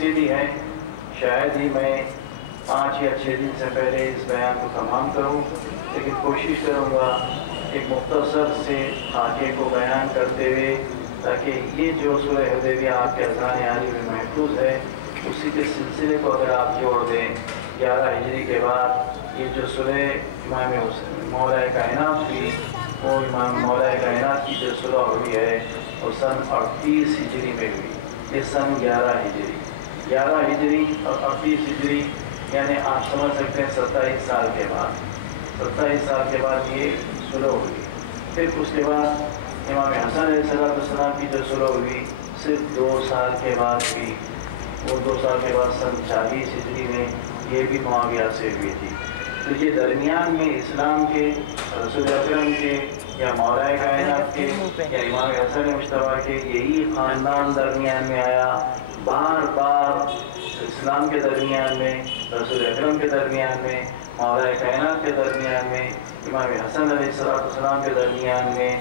تفصیلی ہیں، شاید ہی میں 5 یا 6 دن سے پہلے اس بیان کو تمام کروں، لیکن کوشش کروں گا ایک مختصر سے خاکے کو بیان کرتے ہوئے، تاکہ یہ جو سورہ حدیبیہ آپ کے اذہان عالی میں محفوظ ہے، اسی کے سلسلے کو اگر آپ جوڑ دیں 11 ہجری کے بعد یہ جو سورہ امام مولا کائنات ہوئی، وہ امام مولا کائنات کی جو سورہ ہوئی ہے وہ سن 38 ہجری میں ہوئی۔ یہ سن 11 ہجری اور 38 ہجری، یعنی آپ سمجھ سکتے ہیں 27 سال کے بعد 27 سال کے بعد یہ سلو ہوئی۔ پھر اس کے بعد امام حسن علیہ السلام کی جو سلو ہوئی صرف 2 سال کے بعد ہوئی، وہ 2 سال کے بعد سن 40 ہجری میں یہ بھی معاویہ سے ہوئی تھی۔ تو یہ درمیان میں اسلام کے، رسول اکرم کے یا مولا کائنات کے یا امام حسن مجتبیٰ کے یہی خاندان درمیان میں آیا۔ بار بار اسلام کے درمیان میں، رسول اکرم کے درمیان میں، مولا کائنات کے درمیان میں، امام حسن علیہ السلام کے درمیان میں،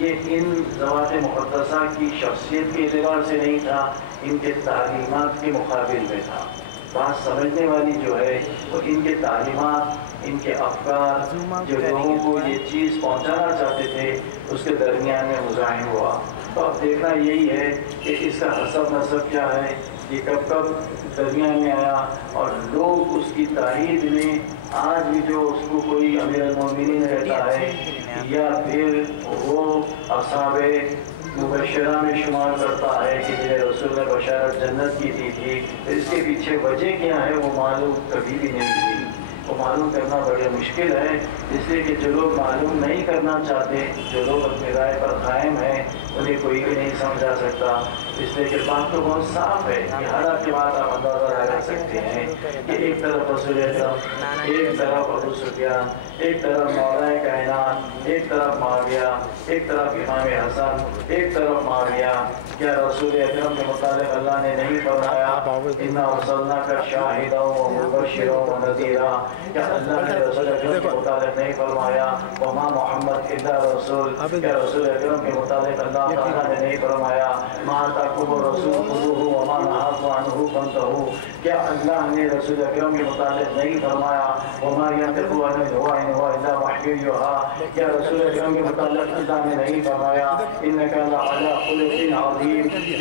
یہ ان ذوات مقدسہ کی شخصیت کے اعتبار سے نہیں تھا، ان کے تعلیمات کے مقابل میں تھا۔ بات سمجھنے والی جو ہے وہ ان کے تعلیمات، ان کے افکار، جو لوگوں کو یہ چیز پہنچانا چاہتے تھے، اس کے درمیان میں مزاحم ہوا۔ تو اب دیکھنا یہی ہے کہ اس کا حسب نسب کیا ہے، یہ کب کب درمیان میں آیا، اور لوگ اس کی تائید میں آج بھی جو اس کو کوئی امیر المومنین کہتا ہے یا پھر وہ اصحاب مبشرہ میں شمار کرتا ہے کہ جنہیں رسول نے بشارت جنت کی دی تھی، اس کے پیچھے وجہ کیا ہے وہ معلوم کبھی بھی نہیں تھی۔ وہ معلوم کرنا بڑے مشکل ہے، اس لیے کہ جو لوگ معلوم نہیں کرنا چاہتے، جو لوگ اپنی رائے پر قائم ہیں، انہیں کوئی بھی نہیں سمجھا سکتا۔ اس لیے کہ بات تو بہت صاف ہے، یہ حالات کی بات آپ اندازہ لگا سکتے ہیں کہ ایک طرف رسول اکرم، ایک طرف ابو سفیان، ایک طرف مولا کائنات، ایک طرف معاویہ، ایک طرف امام حسن، ایک طرف معاویہ۔ کیا رسول اکرم کے متعلق اللہ نے نہیں فرمایا اِنَّا أَرْسَلْنَاكَ شَاهِدًا وَمُبَشِّرًا وَنَذِيرًا؟ کیا اللہ نے رسول اکرم کے متعلق نہیں فرمایا وَمَا مُحَمَّدٌ إِلَّا رَسُولٌ؟ کیا رسول اکرم کے متعلق اللہ تعالیٰ نے نہیں فرمایا مَا آتَاكُمُ الرَّسُولُ خُذُوهُ وَمَا نَهَاكُمْ عَنْهُ فَانتَهُوا؟ کیا اللہ نے رسول اکرم کے متعلق نہیں فرمایا وَمَا يَنطِقُ عَنِ الْهَوَىٰ إِنْ هُوَ إِلَّا وَحْيٌ يُوحَىٰ؟ کیا رسول اکرم کے متعلق اللہ نے نہیں فرمایا إِنَّكَ لَعَلَىٰ خُلُقٍ عَظِيمٍ؟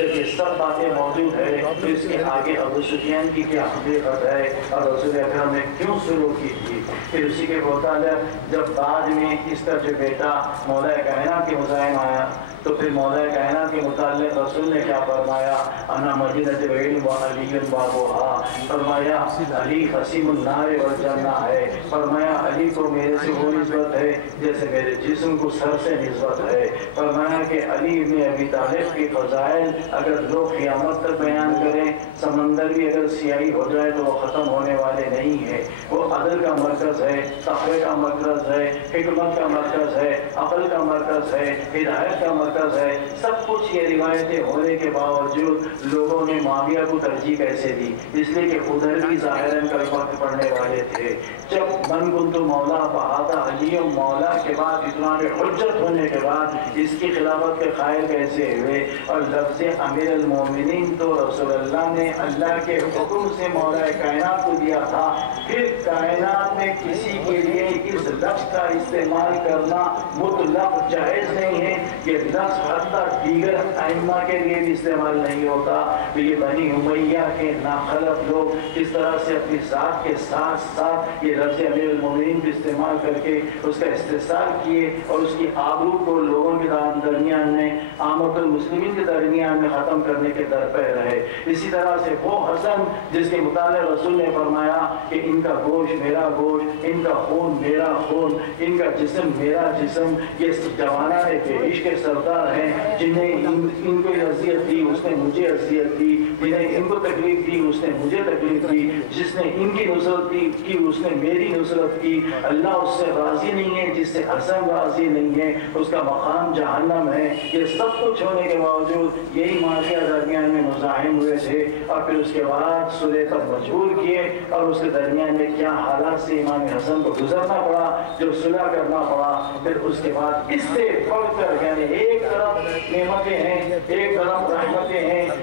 جب یہ سب باتیں موجود ہے تو اس کے آگے ابو سفیان کی کیا حقیقت ہے اور رسول اکرم نے کیوں شروع کی تھی؟ پھر اسی کے متعلق جب بعد میں اس کا جو بیٹا مولا کائنات کے مزاحم آیا تو پھر مولا کائنات کے متعلق رسول نے کیا فرمایا انا مدینۃ العلم وعلی بابها؟ فرمایا علی قسیم النار والجنہ ہے، فرمایا علی کو میرے سے وہ نسبت ہے جیسے میرے جسم کو سر سے نسبت ہے، فرمایا کہ علی ابن ابی طالب کے فضائل اگر لوگ قیامت تک بیان کریں، سمندر بھی اگر سیاہی ہو جائے تو وہ ختم ہونے والے نہیں ہیں۔ وہ عدل کا مرکز ہے، تقوی کا مرکز ہے، حکمت کا مرکز ہے، عقل کا مرکز ہے، ہدایت کا مرکز ہے۔ سب کچھ یہ روایتیں ہونے کے باوجود لوگوں نے معاویہ کو ترجیح کیسے دی؟ اس لیے کہ ادھر بھی ظاہراً کلمہ پڑھنے والے تھے۔ جب من کنت مولا بہاتا علی مولا کے بعد اتنا حجت ہونے کے بعد اس کی خلافت کے قائل کیسے ہوئے؟ اور لفظ امیر المومنین تو رسول اللہ نے اللہ کے حکم سے مولا کائنات کو دیا تھا، پھر کائنات میں کسی کے لیے اس لفظ کا استعمال کرنا مطلق جائز نہیں ہے۔ یہ لفظ حتی دیگر ائمہ کے لیے بھی استعمال نہیں ہوتا۔ تو یہ بنی امیہ کے ناخلف لوگ اس طرح سے اپنی ذات کے ساتھ ساتھ یہ لفظ امیر المومنین بھی استعمال کر کے اس کا استحصال کیے اور اس کی آبرو کو لوگوں کے درمیان میں، عامت المسلمین کے درمیان میں ختم کرنے کے درپے رہے۔ اسی طرح سے وہ حسن جس کے متعلق رسول نے فرمایا کہ ان کا گوشت میرا گوشت، ان کا خون میرا خون، ان کا جسم میرا جسم، یہ جوانان بہشت کے سردار ہیں، جنہیں ان کو اذیت دی اس نے مجھے اذیت دی، جنہیں ان کو تکلیف دی اس نے مجھے تکلیف دی، جس نے ان کی نصرت کی اس نے میری نصرت کی۔ اللہ اس سے راضی نہیں ہے جس سے حسن راضی نہیں ہے، اس کا مقام جہنم ہے۔ یہ سب کچھ ہونے کے باوجود یہی معاویہ درمیان میں مزاحم ہوئے تھے، اور پھر اس کے بعد صلح پر مجبور کیے، اور اس کے درمیان میں کیا حالات سے امام حسن کو گزرنا پڑا، جو صلح کرنا پڑا۔ پھر اس کے بعد اس سے پڑھ کر، یعنی ایک طرف نعمتیں ہیں، ایک طرف رحمتیں ہیں،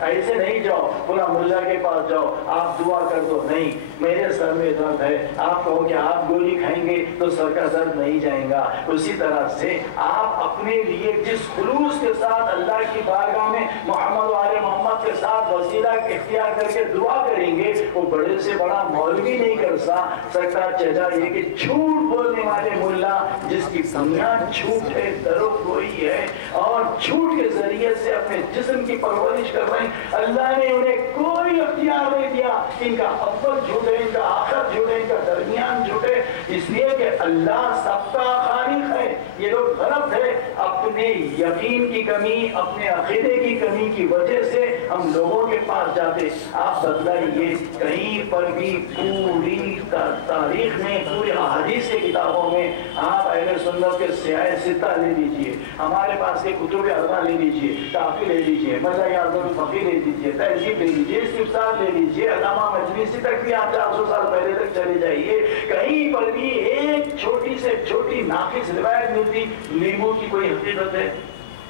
ایسے نہیں جاؤ پورا ملا کے پاس جاؤ آپ دعا کر دو، نہیں میرے سر میں درد ہے، آپ کہو کہ آپ گولی کھائیں گے تو سر کا درد نہیں جائے گا۔ اسی طرح سے آپ اپنے لیے جس خلوص کے ساتھ اللہ کی بارگاہ میں محمد و آل محمد کے ساتھ وسیلہ اختیار کر کے دعا کریں گے، وہ بڑے سے بڑا مولوی نہیں کر سکتا۔ چچا یہ کہ جھوٹ بولنے والے ملا جس کی بنیاد جھوٹ ہے، درو کوئی ہے، اور جھوٹ کے ذریعے سے اپنے جسم کی پرورش کر رہے ہیں، اللہ نے انہیں کوئی اختیار نہیں دیا۔ ان کا اول جھوٹ ہے، ان کا آخر جھوٹ ہے، ان کا درمیان جھوٹ ہے، اس لیے کہ اللہ سب کا خالق ہے۔ یہ لوگ غلط ہے، اپنے یقین کی کمی، اپنے عقیدے کی کمی کی وجہ سے ہم لوگوں کے پاس جاتے۔ آپ بتلائیے کہیں پر بھی پوری تاریخ میں، پوری احادیث کی کتابوں میں آپ اہل سنت کے سیاہ ستہ لے لیجئے، ہمارے پاس کے کتب اربعہ لے لیجئے، کافی لے لیجئے، ملا یعظ الفقی لے لیجئے، تہذیب لے لیجئے، استفسار لے لیجئے، علامہ مجلسی تک بھی آپ 400 سال پہلے تک چلے جائیے، کہیں پر بھی ایک چھوٹی سے چھوٹی ناقص روایت ملتی۔ لیمو کی کوئی حقیقت ہے،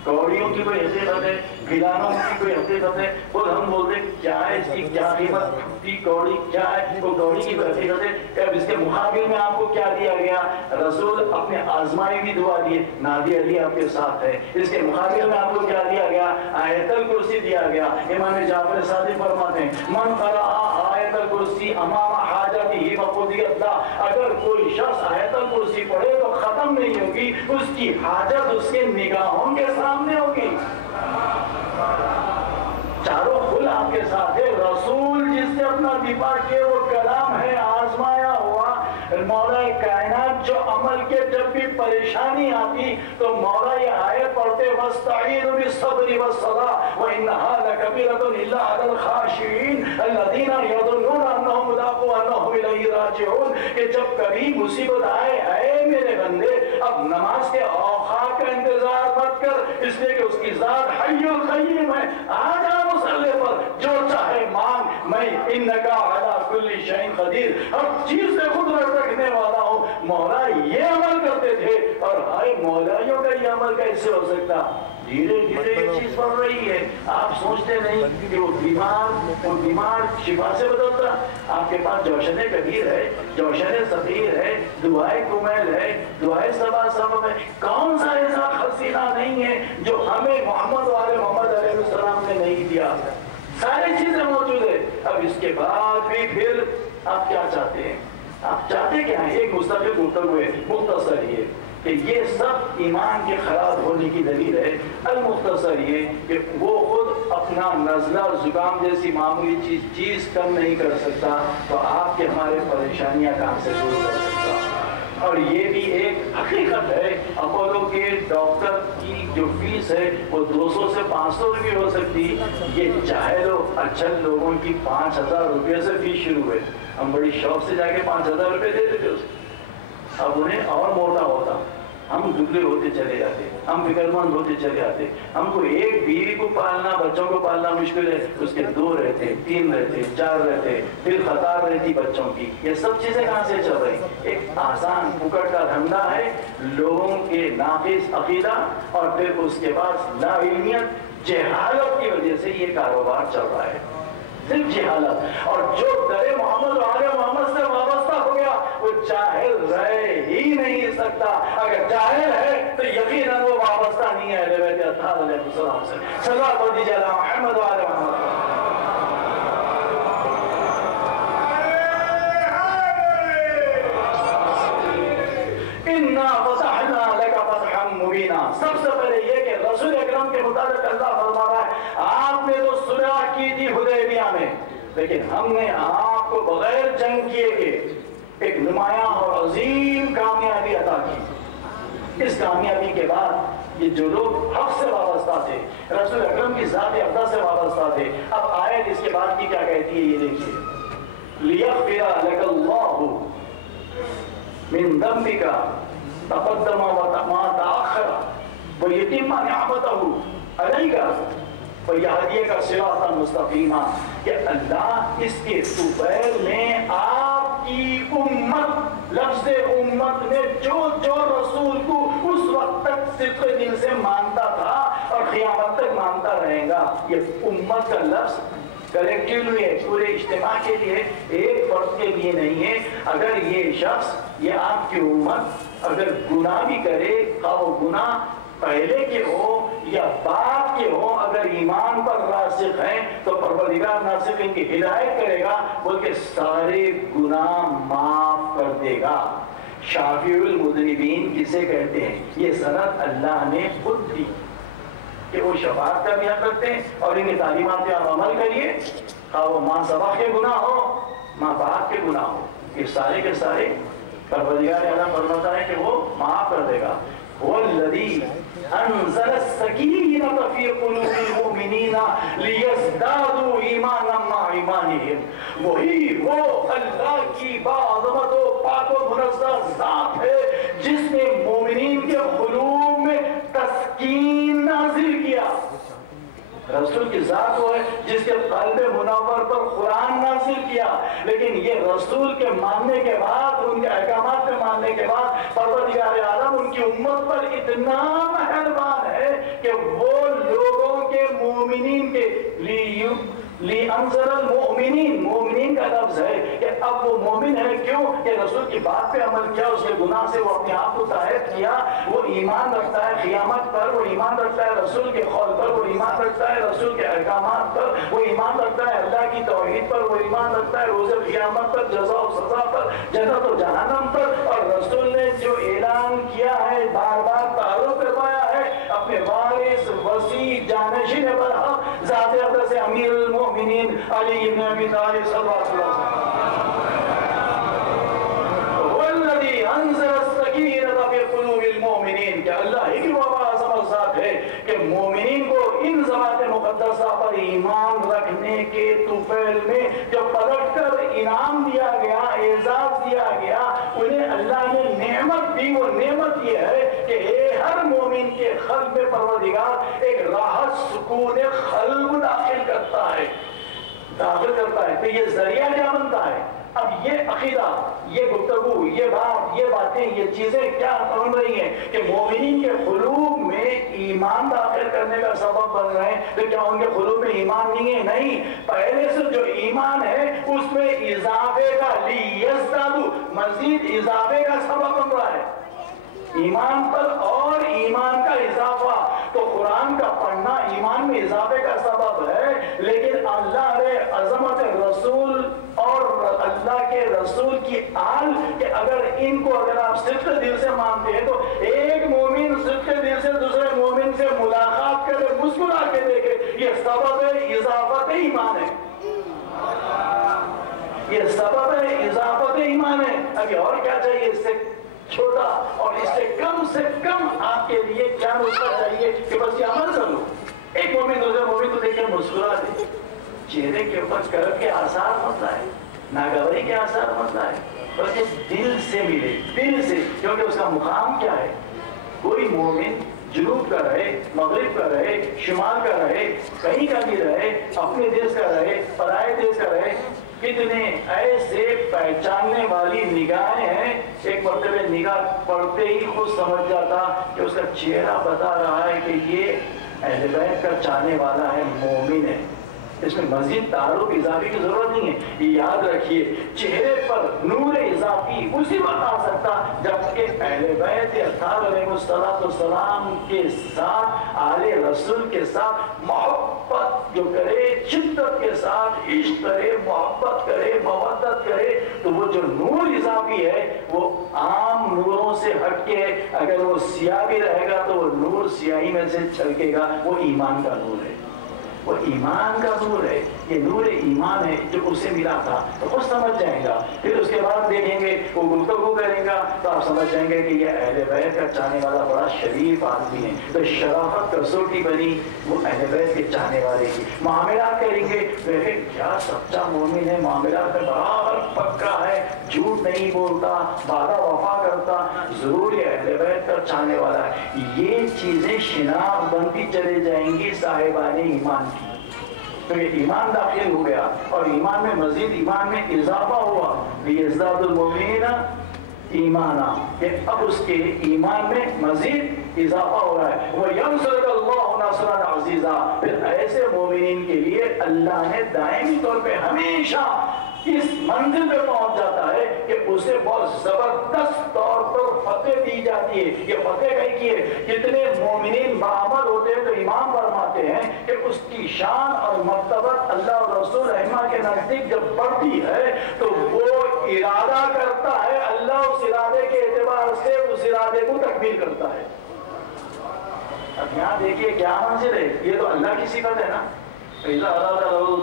کوڑیوں کی کوئی حقیقت ہے، گلانوں کی کوئی حقیقت ہے، اور ہم بولتے کیا ہے اس کی کیا قیمت کی کوڑی کیا ہے، وہ کوڑی کی کوئی حقیقت ہے۔ اب اس کے مقابل میں آپ کو کیا دیا گیا؟ رسول اپنے آزمائی بھی دعا دیے، نادی علی آپ کے ساتھ ہے۔ اس کے مقابل میں آپ کو کیا دیا گیا؟ آیت الکرسی دیا گیا۔ امام جعفر صادق فرماتے ہیں من قرأ آیت الکرسی امام حاجتہ فقضیت لہ، اگر کوئی شخص آیت الکرسی پڑھے تو ختم نہیں ہوگی، اس کی حاجت اس کے نگاہوں کے سامنے ہوگی۔ چاروں خل آپ کے ساتھ ہے۔ رسول جس سے اپنا دفاع کیے وہ کلام ہے آزمایا ہوا۔ مولا کائنات جو عمل کے جب بھی پریشانی آتی تو مولا یہ آیت پڑھتے وَاسْتَعِينُوا بِالصَّبْرِ وَالصَّلَاةِ وَإِنَّهَا لَكَبِيرَةٌ إِلَّا عَلَى الْخَاشِعِينَ الَّذِينَ يَظُنُّونَ أَنَّهُمْ مُلَاقُو أَنَّهُمْ إِلَيْهِ رَاجِعُونَ، کہ جب کبھی مصیبت آئے، اے میرے بندے اب نماز کے اوقات کا انتظار مت کر، اس لیے کہ اس کی ذات حی القیوم ہے۔ آ جا مصلی پر، جو چاہے مانگ، میں انکا علی کل شیء قدیر، ہر چیز سے قدرت رکھنے والا ہوں۔ مولا یہ عمل کرتے تھے، اور ہائے مولائیوں کا یہ عمل کیسے ہو سکتا؟ دھیرے دھیرے یہ چیز بڑھ رہی ہے۔ آپ سوچتے نہیں کہ وہ بیمار شفا سے بدلتا۔ آپ کے پاس جوشن کبیر ہے، جوشن صغیر ہے، دعائے کمیل ہے، دعائے سبا سبب ہے، کون سا ایسا خزینہ نہیں ہے جو ہمیں محمد والے محمد علیہ السلام نے نہیں دیا؟ ساری چیزیں موجود ہے۔ اب اس کے بعد بھی پھر آپ کیا چاہتے ہیں؟ آپ چاہتے کیا ہیں؟ ایک مستقل گفتگو ہے، مختصر یہ کہ یہ سب ایمان کے خراب ہونے کی دلیل ہے۔ المختصر یہ کہ وہ خود اپنا نزلہ اور زکام جیسی معمولی چیز کم نہیں کر سکتا، تو آپ کے ہمارے پریشانیاں کہاں سے دور کر سکتا؟ اور یہ بھی ایک حقیقت ہے، اپولو کے ڈاکٹر کی جو فیس ہے وہ 200 سے 500 روپے ہو سکتی، یہ جاہل و اچھل لوگوں کی 5000 روپے سے فیس شروع ہوئے۔ ہم بڑی شوق سے جا کے 5000 روپے دے دیتے اس کو، اب انہیں اور موٹا ہوتا، ہم دبلے ہوتے چلے جاتے، ہم فکر مند ہوتے چلے جاتے۔ ہم کو ایک بیوی کو پالنا، بچوں کو پالنا مشکل ہے، اس کے 2 رہتے، 3 رہتے، 4 رہتے، پھر قطار رہتی بچوں کی۔ یہ سب چیزیں کہاں سے چل رہی؟ ایک آسان پکڑ کا دھندا ہے، لوگوں کے ناقص عقیدہ اور پھر اس کے بعد لا علمیت، جہالت کی وجہ سے یہ کاروبار چل رہا ہے، صرف جہالت۔ اور جو در محمد و آل محمد سے وابستہ ہو گیا وہ جاہل رہ ہی نہیں سکتا۔ اگر جاہل ہے تو یقیناً وہ وابستہ نہیں ہے اہل بیت اطہار علیہ السلام سے۔ صلوات و دیجیے علی محمد و آل محمد۔ اِنَّا فَتَحْنَا لَكَ فَتْحًا مُبِينًا۔ سب سے پہلے یہ کہ رسول اکرم کے مطابق اللہ فرما رہا ہے آپ نے تو صلح کی تھی حدیبیہ میں، لیکن ہم نے آپ کو بغیر جنگ کیے کہ ایک نمایاں اور عظیم کامیابی عطا کی۔ اس کامیابی کے بعد یہ جو لوگ حق سے وابستہ تھے، رسول اکرم کی ذات اقدس سے وابستہ تھے، اب آیت اس کے بعد کی کیا کہتی ہے یہ دیکھیے، لِيَغْفِرَ لَكَ اللَّهُ من ذنبك تقدم وما تأخر ويتم نعمته عليك ويهديك صراطا مستقيما، کہ اللہ اس کے طفیل میں آپ کی امت، لفظ امت میں جو جو رسول کو اس وقت تک صدق دل سے مانتا تھا اور قیامت تک مانتا رہے گا. یہ امت کا لفظ کلیکٹیولی ہے، پورے اجتماع کے لیے، ایک فرد کے لیے نہیں ہے. اگر یہ شخص، یہ آپ کی امت اگر گناہ بھی کرے، خواہ وہ گناہ پہلے کے ہو یا بعد کے ہو، اگر ایمان پر راسخ ہیں تو پروردگار ناسخ ان کی ہدایت کرے گا، بلکہ سارے گناہ معاف کر دے گا. شافی المذنبین کسے کہتے ہیں؟ یہ سند اللہ نے خود دی کہ وہ شفاعت کا بھی حق رکھتے ہیں، اور ان کی تعلیمات پہ آپ عمل کریے، خواہ وہ ماں سبق کے گناہ ہو، ماں باپ کے گناہ ہو، یہ سارے کے سارے پروردگار اعلیٰ فرماتا ہے کہ وہ معاف کر دے گا. وَالَّذِي أَنزَلَ السَّكِينَةَ فِي قُلُوبِ الْمُؤْمِنِينَ لِيَزْدَادُوا إِيمَانًا مَعَ إِيمَانِهِمْ. وہی وہ اللہ کی باعظمت و پاک و منزہ ذات ہے جس نے مومنین کے قلوب میں تسکین نازل کیا. رسول کی ذات وہ ہے جس کے قلب منور پر قرآن نازل کیا. لیکن یہ رسول کے ماننے کے بعد، ان کے احکامات کے ماننے کے بعد، پروردگار عالم ان کی امت پر اتنا مہربان ہے کہ وہ لوگوں کے مومنین کے انزل المؤمنین، مومنین کا لفظ ہے کہ اب وہ مومن ہے. کیوں کہ رسول کی بات پہ عمل کیا، اس کے گناہ سے وہ اپنے آپ کو طاہر کیا، وہ ایمان رکھتا ہے قیامت پر، وہ ایمان رکھتا ہے رسول کے قول پر، وہ ایمان رکھتا ہے رسول کے احکامات پر، وہ ایمان رکھتا ہے اللہ کی توحید پر، وہ ایمان رکھتا ہے روز قیامت پر، جزا و سزا پر، جنت و جہنم پر. اور رسول نے جو اعلان کیا ہے، بار بار تعارف کروایا ہے اپنے وارث وسیع جانشین برحق ذات اقدس امیر المؤمنین علی بن ابی طالب صلی اللہ علیہ وسلم. والذی انزل السکینۃ فی قلوب المؤمنین، کہ اللہ ہی کی وہ عظمت ذات ہے کہ مومنین کو ان ذات مقدسہ پر ایمان رکھنے کے طفیل میں جو پلٹ کر انعام دیا گیا، اعزاز دیا گیا، انہیں اللہ نے نعمت دی. وہ نعمت یہ ہے کہ ہر مومن کے قلب میں پروردگار ایک راحت سکون قلب داخل کرتا ہے، داخل کرتا ہے. تو یہ ذریعہ کیا بنتا ہے؟ اب یہ عقیدہ، یہ گفتگو، یہ بات، یہ باتیں، یہ چیزیں کیا بن رہی ہیں کہ مومنین کے قلوب میں ایمان داخل کرنے کا سبب بن رہے ہیں. تو کیا ان کے قلوب میں ایمان نہیں ہے؟ نہیں، پہلے سے جو ایمان ہے اس میں اضافے کا، لیزدادوا، مزید اضافے کا سبب بن رہا ہے ایمان پر، اور ایمان کا اضافہ. تو قرآن کا پڑھنا ایمان میں اضافے کا سبب ہے. لیکن اللہ نے عظمت رسول اور اللہ کے رسول کی آل کہ اگر ان کو اگر آپ صدق دل سے مانتے ہیں تو ایک مومن صدق دل سے دوسرے مومن سے ملاقات کرے، مسکرا کے دیکھے، یہ سبب اضافت ایمان ہے. یہ سبب اضافت ایمان ہے. ابھی اور کیا چاہیے اس سے چھوٹا اور اس سے کم آپ کے لیے کیا نسخہ چاہیے کہ بس یہ عمل کر لو. ایک مومن دوسرے مومن کو دیکھ کے مسکرا دے، چہرے کے اوپر کرب کے آثار ہوتا ہے، ناگواری کے آثار ہوتا ہے، بلکہ دل سے ملے، دل سے. کیونکہ اس کا مقام کیا ہے؟ کوئی مومن جنوب کا رہے، مغرب کا رہے، شمال کا رہے، کہیں کا بھی رہے، اپنے دیش کا رہے، پرائے دیش کا رہے، کتنے ایسے پہچاننے والی نگاہیں ہیں. ایک مرتبہ نگاہ پڑھتے ہی خود سمجھ جاتا کہ اس کا چہرہ بتا رہا ہے کہ یہ اہل بیت کا چاہنے والا ہے، مومن ہے. اس میں مزید تعارف اضافی کی ضرورت نہیں ہے. یہ یاد رکھیے، چہرے پر نور اضافی اسی وقت آ سکتا جبکہ اہل بیت اطہار علیہ السلام کے ساتھ، آل رسول کے ساتھ محبت جو کرے، شدت کے ساتھ عشق کرے، محبت کرے، مودت کرے. تو وہ جو نور اضافی ہے وہ عام نوروں سے ہٹ کے، اگر وہ سیاہ بھی رہے گا تو وہ نور سیاہی میں سے چھلکے گا. وہ ایمان کا نور ہے، وہ ایمان کا نور ہے. یہ نور ایمان ہے جو اسے ملا تھا. تو خود سمجھ جائیں گا. پھر اس کے بعد دیکھیں گے، وہ گفتگو کریں گا تو آپ سمجھ جائیں گے کہ یہ اہل بیت کا چاہنے والا بڑا شریف آدمی ہے. تو شرافت کسوٹی بنی وہ اہل بیت کے چاہنے والے کی. معاملات کریں گے، دیکھیں کیا سچا مومن ہے، معاملات میں برابر پکا ہے، جھوٹ نہیں بولتا، وعدہ وفا کرتا، ضرور یہ اہل بیت کا چاہنے والا ہے. یہ چیزیں شناخت بنتی چلے جائیں گی صاحبان ایمان کی. تو یہ ایمان داخل ہو گیا اور ایمان میں مزید ایمان میں اضافہ ہوا. لیزداد المؤمنین ایمانا، کہ اب اس کے ایمان میں مزید اضافہ ہو رہا ہے. وَيَنْصُرَكَ اللَّهُ نَصْرًا عَزِيزًا، پھر ایسے مومنین کے لیے اللہ نے دائمی طور پہ ہمیشہ اس منزل پہ پہنچ جاتا ہے کہ اسے بہت زبردست طور پر فتح دی جاتی ہے. یہ فتح کہیں کی ہے، کتنے مومنین بعمل ہوتے ہیں تو امام فرماتے ہیں کہ اس کی شان اور مرتبت اللہ اور رسول رحمہ کے نزدیک جب بڑھتی ہے تو وہ ارادہ کرتا ہے، اللہ اس ارادے کے اعتبار سے اس ارادے کو تکمیل کرتا ہے. اب یہاں دیکھیے کیا منزل ہے، یہ تو اللہ کی صفت ہے نا. اذا اراد له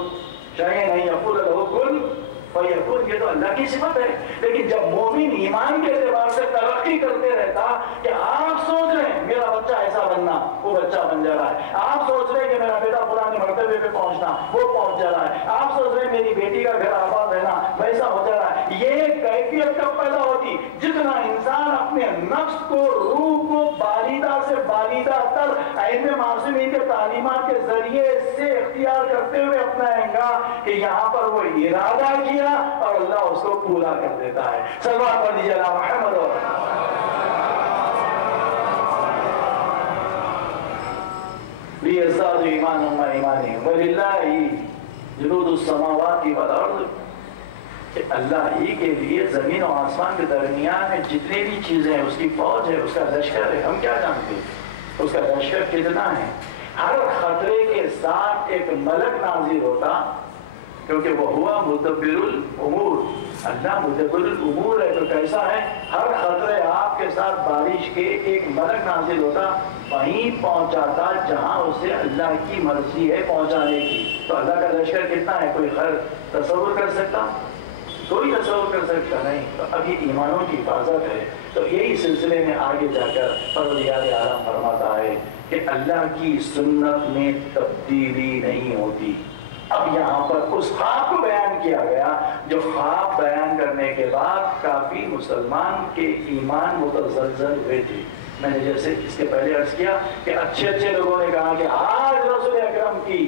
شيئا ان يقول له كن فیکون، یہ تو اللہ کی صفت ہے. لیکن جب مومن ایمان کے اعتبار سے ترقی کرتے رہتا کہ آپ سوچ رہے ہیں میرا بچہ ایسا بننا، وہ بچہ بن جا رہا ہے. آپ سوچ رہے ہیں کہ میرا بیٹا پرانے مرتبے پہ پہنچنا، وہ پہنچ جا رہا ہے. آپ سوچ رہے ہیں میری بیٹی کا گھر آباد رہنا، ویسا ہو جا رہا ہے. یہ کیفیت کب پیدا ہوتی؟ جتنا انسان اپنے نفس کو، روح کو بالیدہ سے بالیدہ تر ائمہ معصومین کے تعلیمات کے ذریعے سے اختیار کرتے ہوئے اپنائے گا کہ یہاں پر وہ ارادہ کیا اور اللہ اس کو پورا کر دیتا ہے. صلوات پڑھ دیجیے اللہ محمد. لِيَزْدَادُوا إِيمَانًا مَعَ إِيمَانِهِمْ وَلِلَّهِ جُنُودُ السَّمَاوَاتِ وَالْأَرْضِ، کہ اللہ ہی کے لیے زمین و آسمان کے درمیان میں جتنے بھی چیزیں ہیں اس کی فوج ہے، اس کا لشکر ہے. ہم کیا جانتے ہیں اس کا لشکر کتنا ہے؟ ہر خطرے کے ساتھ ایک ملک نازل ہوتا، کیونکہ وہ ہوا مدبر الامور. اللہ مدبر الامور ہے تو کیسا ہے؟ ہر خطرے آپ کے ساتھ بارش کے ایک ملک نازل ہوتا، وہیں پہنچاتا جہاں اسے اللہ کی مرضی ہے پہنچانے کی. تو اللہ کا لشکر کتنا ہے کوئی خیر تصور کر سکتا؟ کوئی تصور کر سکتا نہیں. تو اب یہ ایمانوں کی حفاظت ہے. تو یہی سلسلے میں آگے جا کر پروردگار عالم فرماتا ہے کہ اللہ کی سنت میں تبدیلی نہیں ہوتی. اب یہاں پر اس خواب کو بیان کیا گیا جو خواب بیان کرنے کے بعد کافی مسلمان کے ایمان متزلزل ہوئے تھے. میں نے جیسے اس کے پہلے عرض کیا کہ اچھے اچھے لوگوں نے کہا کہ آج رسول اکرم کی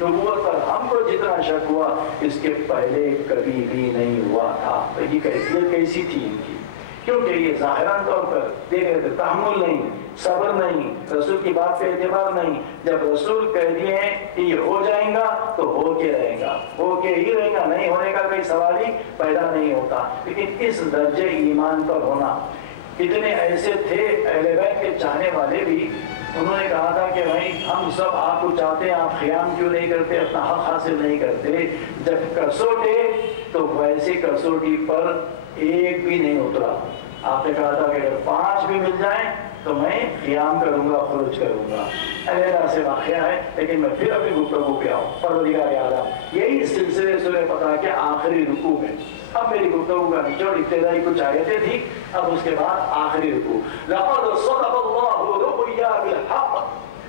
نبوت پر ہم کو جتنا شک ہوا اس کے پہلے کبھی بھی نہیں ہوا تھا. تو یہ کیفیت کیسی تھی ان کی؟ کیونکہ یہ ظاہراً طور پر دیکھ رہے تھے، تحمل نہیں، صبر نہیں، رسول کی بات پہ اعتبار نہیں. جب رسول کہہ دیے کہ یہ ہو جائیں گا تو ہو کے رہے گا، ہو کے ہی رہے گا، نہیں ہونے کا کوئی سوال ہی پیدا نہیں ہوتا. لیکن اس درجے ایمان پر ہونا، اتنے ایسے تھے اہل بیت کے چاہنے والے بھی، انہوں نے کہا تھا کہ بھائی ہم سب آپ کو چاہتے ہیں، آپ قیام کیوں نہیں کرتے، اپنا حق حاصل نہیں کرتے. جب کسوٹے تو ویسے کسوٹی پر ایک بھی نہیں اترا. آپ نے کہا تھا کہ اگر 5 بھی مل جائیں تو میں قیام کروں گا، خروج کروں گا. علیحدہ سے واقعہ ہے، لیکن میں پھر اپنی گفتگو پہ آؤں. پروردگار عالم یہی سلسلے سورہ فتح کے آخری رکوع میں. اب میری گفتگو کا نچوڑ ابتدائی کچھ آیتیں تھی، اب اس کے بعد آخری رکوع. لقد صدق اللہ رؤیا بالحق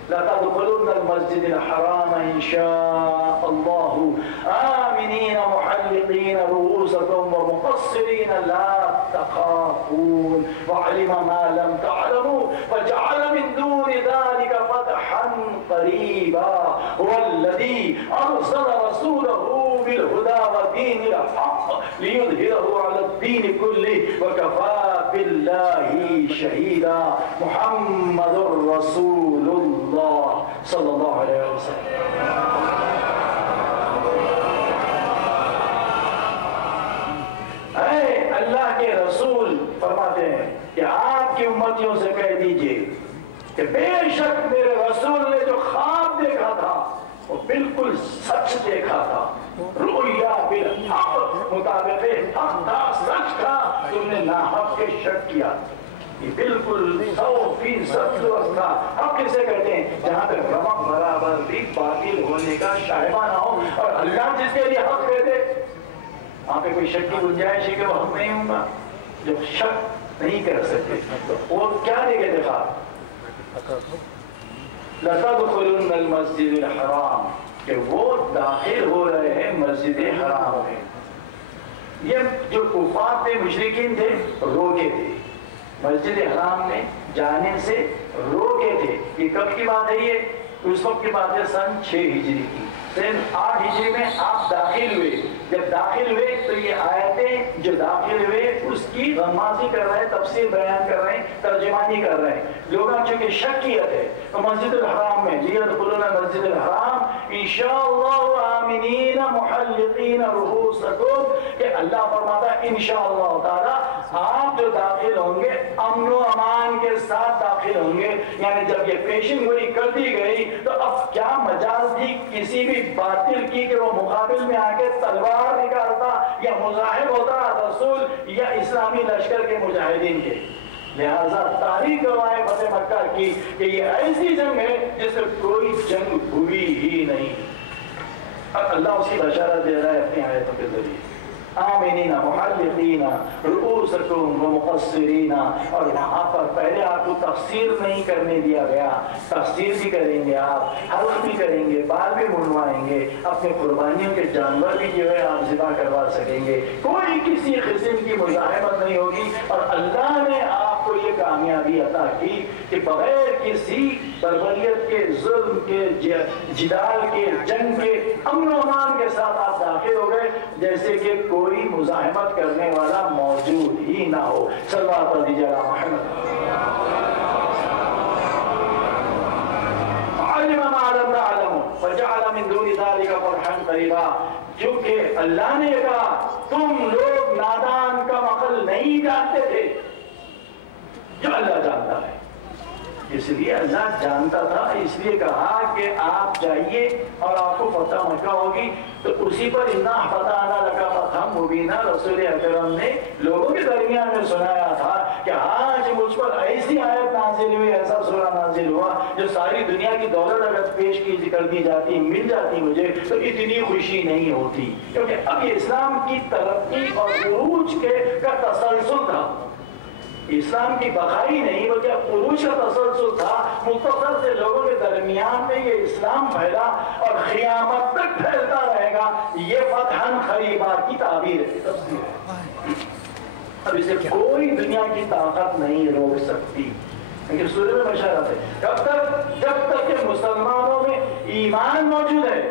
لتدخلن المسجد الحرام ان شاء الله آمنين محلقين رؤوسكم ومقصرين لا تخافون وعلم ما لم تعلموا فجعل من دون ذلك فتحا قريبا والذي أرسل رسوله بالهدى ودين الحق ليظهره على الدين كله وكفى بالله شهيدا. محمد رسول الله صلی اللہ علیہ وسلم. اے اللہ کے رسول فرماتے ہیں کہ آپ کی امتیوں سے کہہ دیجئے کہ بے شک میرے رسول نے جو خواب دیکھا تھا وہ بالکل سچ دیکھا تھا. رؤیا بالحق، مطابق حق تھا، سچ تھا، تم نے ناحق کے شک کیا. یہ بالکل 100% درست تھا. اب کسے کہتے ہیں جہاں پہ رمق برابر بھی باطل ہونے کا شائبہ نہ ہو، اور اللہ جس کے لیے حق کہتے وہاں پہ کوئی شک کی گنجائش ہے کہ وہ حق نہیں ہوں گا. جو شک نہیں کر سکتے وہ کیا دیکھے دیکھا؟ لَتَدْخُلُنَّ الْمَسْجِدِ الْحَرَامِ، کہ وہ داخل ہو رہے ہیں مسجد حرام میں. یہ جو کفار تھے، مشرکین تھے، روکے تھے مسجد حرام میں جانے سے، روکے تھے. یہ کب کی بات ہے؟ یہ اس وقت کی بات ہے سن 6 ہجری کی، سن 8 ہجری میں آپ داخل ہوئے. جب داخل ہوئے تو یہ آیتیں جو داخل ہوئے اس کی غمازی کر رہے ہیں، تفسیر بیان کر رہے ہیں، ترجمانی کر رہے ہیں. لوگ چونکہ شکیت ہے تو مسجد الحرام میں لیدخلون مسجد الحرام انشاءاللہ آمنین محلقین رؤوسکم، کہ اللہ فرماتا ہے انشاءاللہ تعالی آپ جو داخل ہوں گے امن و امان کے ساتھ داخل ہوں گے. یعنی جب یہ پیشن گوئی کر دی گئی تو اب کیا مجال تھی کسی بھی باطل کی کہ وہ مقابل میں آ کے تلوار نکالتا یا مزاحم ہوتا رسول یا اسلامی لشکر کے مجاہدین کے. لہذا تاریخ گواہ فتح مکہ کی کہ یہ ایسی جنگ ہے جس سے کوئی جنگ ہوئی ہی نہیں. اللہ اس کی بشارت دے رہا ہے اپنی آیتوں کے ذریعے. آمنین محلقین رؤوسکم ومقصرین، اور وہاں پر پہلے آپ کو تفسیر نہیں کرنے دیا گیا، تفسیر بھی کریں گے آپ، حلق بھی کریں گے، بال بھی منڈوائیں گے، اپنے قربانیوں کے جانور بھی جو ہے آپ ذبح کروا سکیں گے، کوئی کسی قسم کی مزاحمت نہیں ہوگی. اور اللہ نے آپ کو یہ کامیابی عطا کی کہ بغیر کسی بربریت کے، ظلم کے، جدال کے، جنگ کے، امن و امان کے ساتھ آپ داخل ہو گئے جیسے کہ کوئی مزاحمت کرنے والا موجود ہی نہ ہو. صلوات علی محمد. علم ما لم تعلموا فجعل من دون ذلك فرحا قريبا، کیونکہ اللہ نے کہا تم لوگ نادان کا عقل نہیں جانتے تھے جو اللہ جانتا ہے. اس لیے اللہ جانتا تھا، اس لیے کہا کہ آپ جائیے اور آپ کو فتح مکہ ہوگی. تو اسی پر انا فتحنا لک فتحا مبینا رسول اکرم نے لوگوں کے درمیان میں سنایا تھا کہ آج مجھ پر ایسی آیت نازل ہوئی، ایسا سورہ نازل ہوا جو ساری دنیا کی دولت اگر پیش کی کر دی جاتی، مل جاتی مجھے تو اتنی خوشی نہیں ہوتی، کیونکہ اب یہ اسلام کی ترقی اور عروج کا تسلسل تھا. اسلام کی بقائی نہیں بلکہ عروج کا تسلسل تھا. مختصر سے لوگوں کے درمیان میں یہ اسلام پھیلا اور قیامت تک پھیلتا رہے گا. یہ فتحاً قریبا کی تعبیر ہے، تفسیر ہے. اب اسے کوئی دنیا کی طاقت نہیں روک سکتی. لیکن سورہ میں بشارت ہے جب تک کہ مسلمانوں میں ایمان موجود ہے،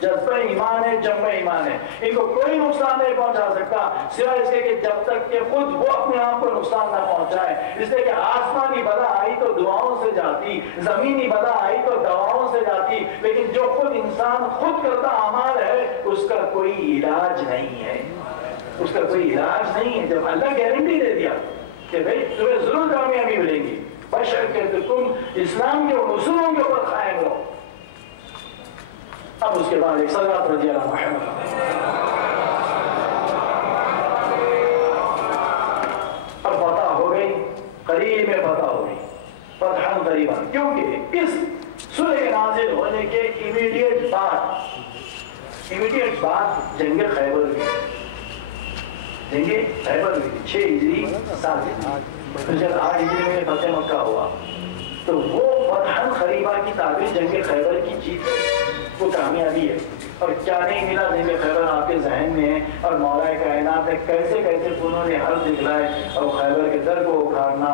جذبہ ایمان ہے، جمع ایمان ہے، ان کو کوئی نقصان نہیں پہنچا سکتا سوائے اس کے کہ جب تک کہ خود وہ اپنے آپ کو نقصان نہ پہنچائے. اس لیے کہ آسمانی بلا آئی تو دعاؤں سے جاتی، زمینی بلا آئی تو دعاؤں سے جاتی، لیکن جو خود انسان خود کرتا اعمال ہے اس کا کوئی علاج نہیں ہے، اس کا کوئی علاج نہیں ہے. جب اللہ گارنٹی دے دیا کہ بھئی تمہیں ضرور کامیابی ملے گی، بشرطے تم اسلام کے اصولوں کے اوپر قائم رہو. اب اس کے بعد ایک صلوات رضی اللہ محمد. اب فتح ہو گئی، قریب میں فتح ہو گئی، فتح قریبا، کیونکہ اس سورہ کے نازل ہونے کے امیڈیٹ بعد جنگ خیبر ہوئی. جنگ خیبر ہوئی 6 ہجری 7 ہجری. جب 8 ہجری میں فتح مکہ ہوا تو وہ فتح قریبا کی تعبیر جنگ خیبر کی جیت وہ کامیابی ہے. اور کیا نہیں ملا جنگ خیبر آپ کے ذہن میں ہے، اور مولا کائنات نے کیسے کیسے انہوں نے حل دکھلائے، اور خیبر کے در کو اکھاڑنا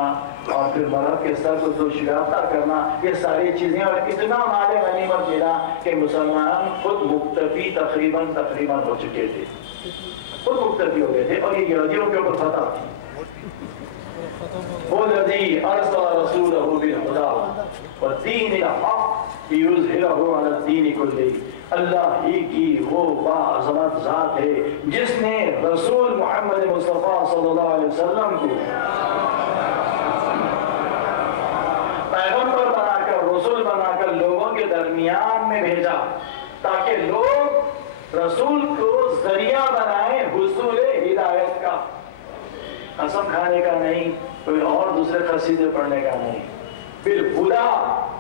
اور پھر مرد کے سر کو دو شگافتہ کرنا، یہ ساری چیزیں. اور اتنا مال غنیمت ملا کہ مسلمان خود مکتفی تقریباً ہو چکے تھے، خود مکتفی ہو گئے تھے. اور یہ یہودیوں کے اوپر فتح تھی. والذی ارسل رسولہ بالہدی والدین الحق لیظہرہ علی الدین کلہ. اللہ ہی کی وہ باعظمت ذات ہے جس نے رسول محمد مصطفیٰ صلی اللہ علیہ وسلم کو پیغمبر بنا کر، رسول بنا کر لوگوں کے درمیان میں بھیجا تاکہ لوگ رسول کو ذریعہ بنائیں حصول ہدایت کا. قسم کھانے کا نہیں، کوئی اور دوسرے قصیدے پڑھنے کا نہیں، بالخدا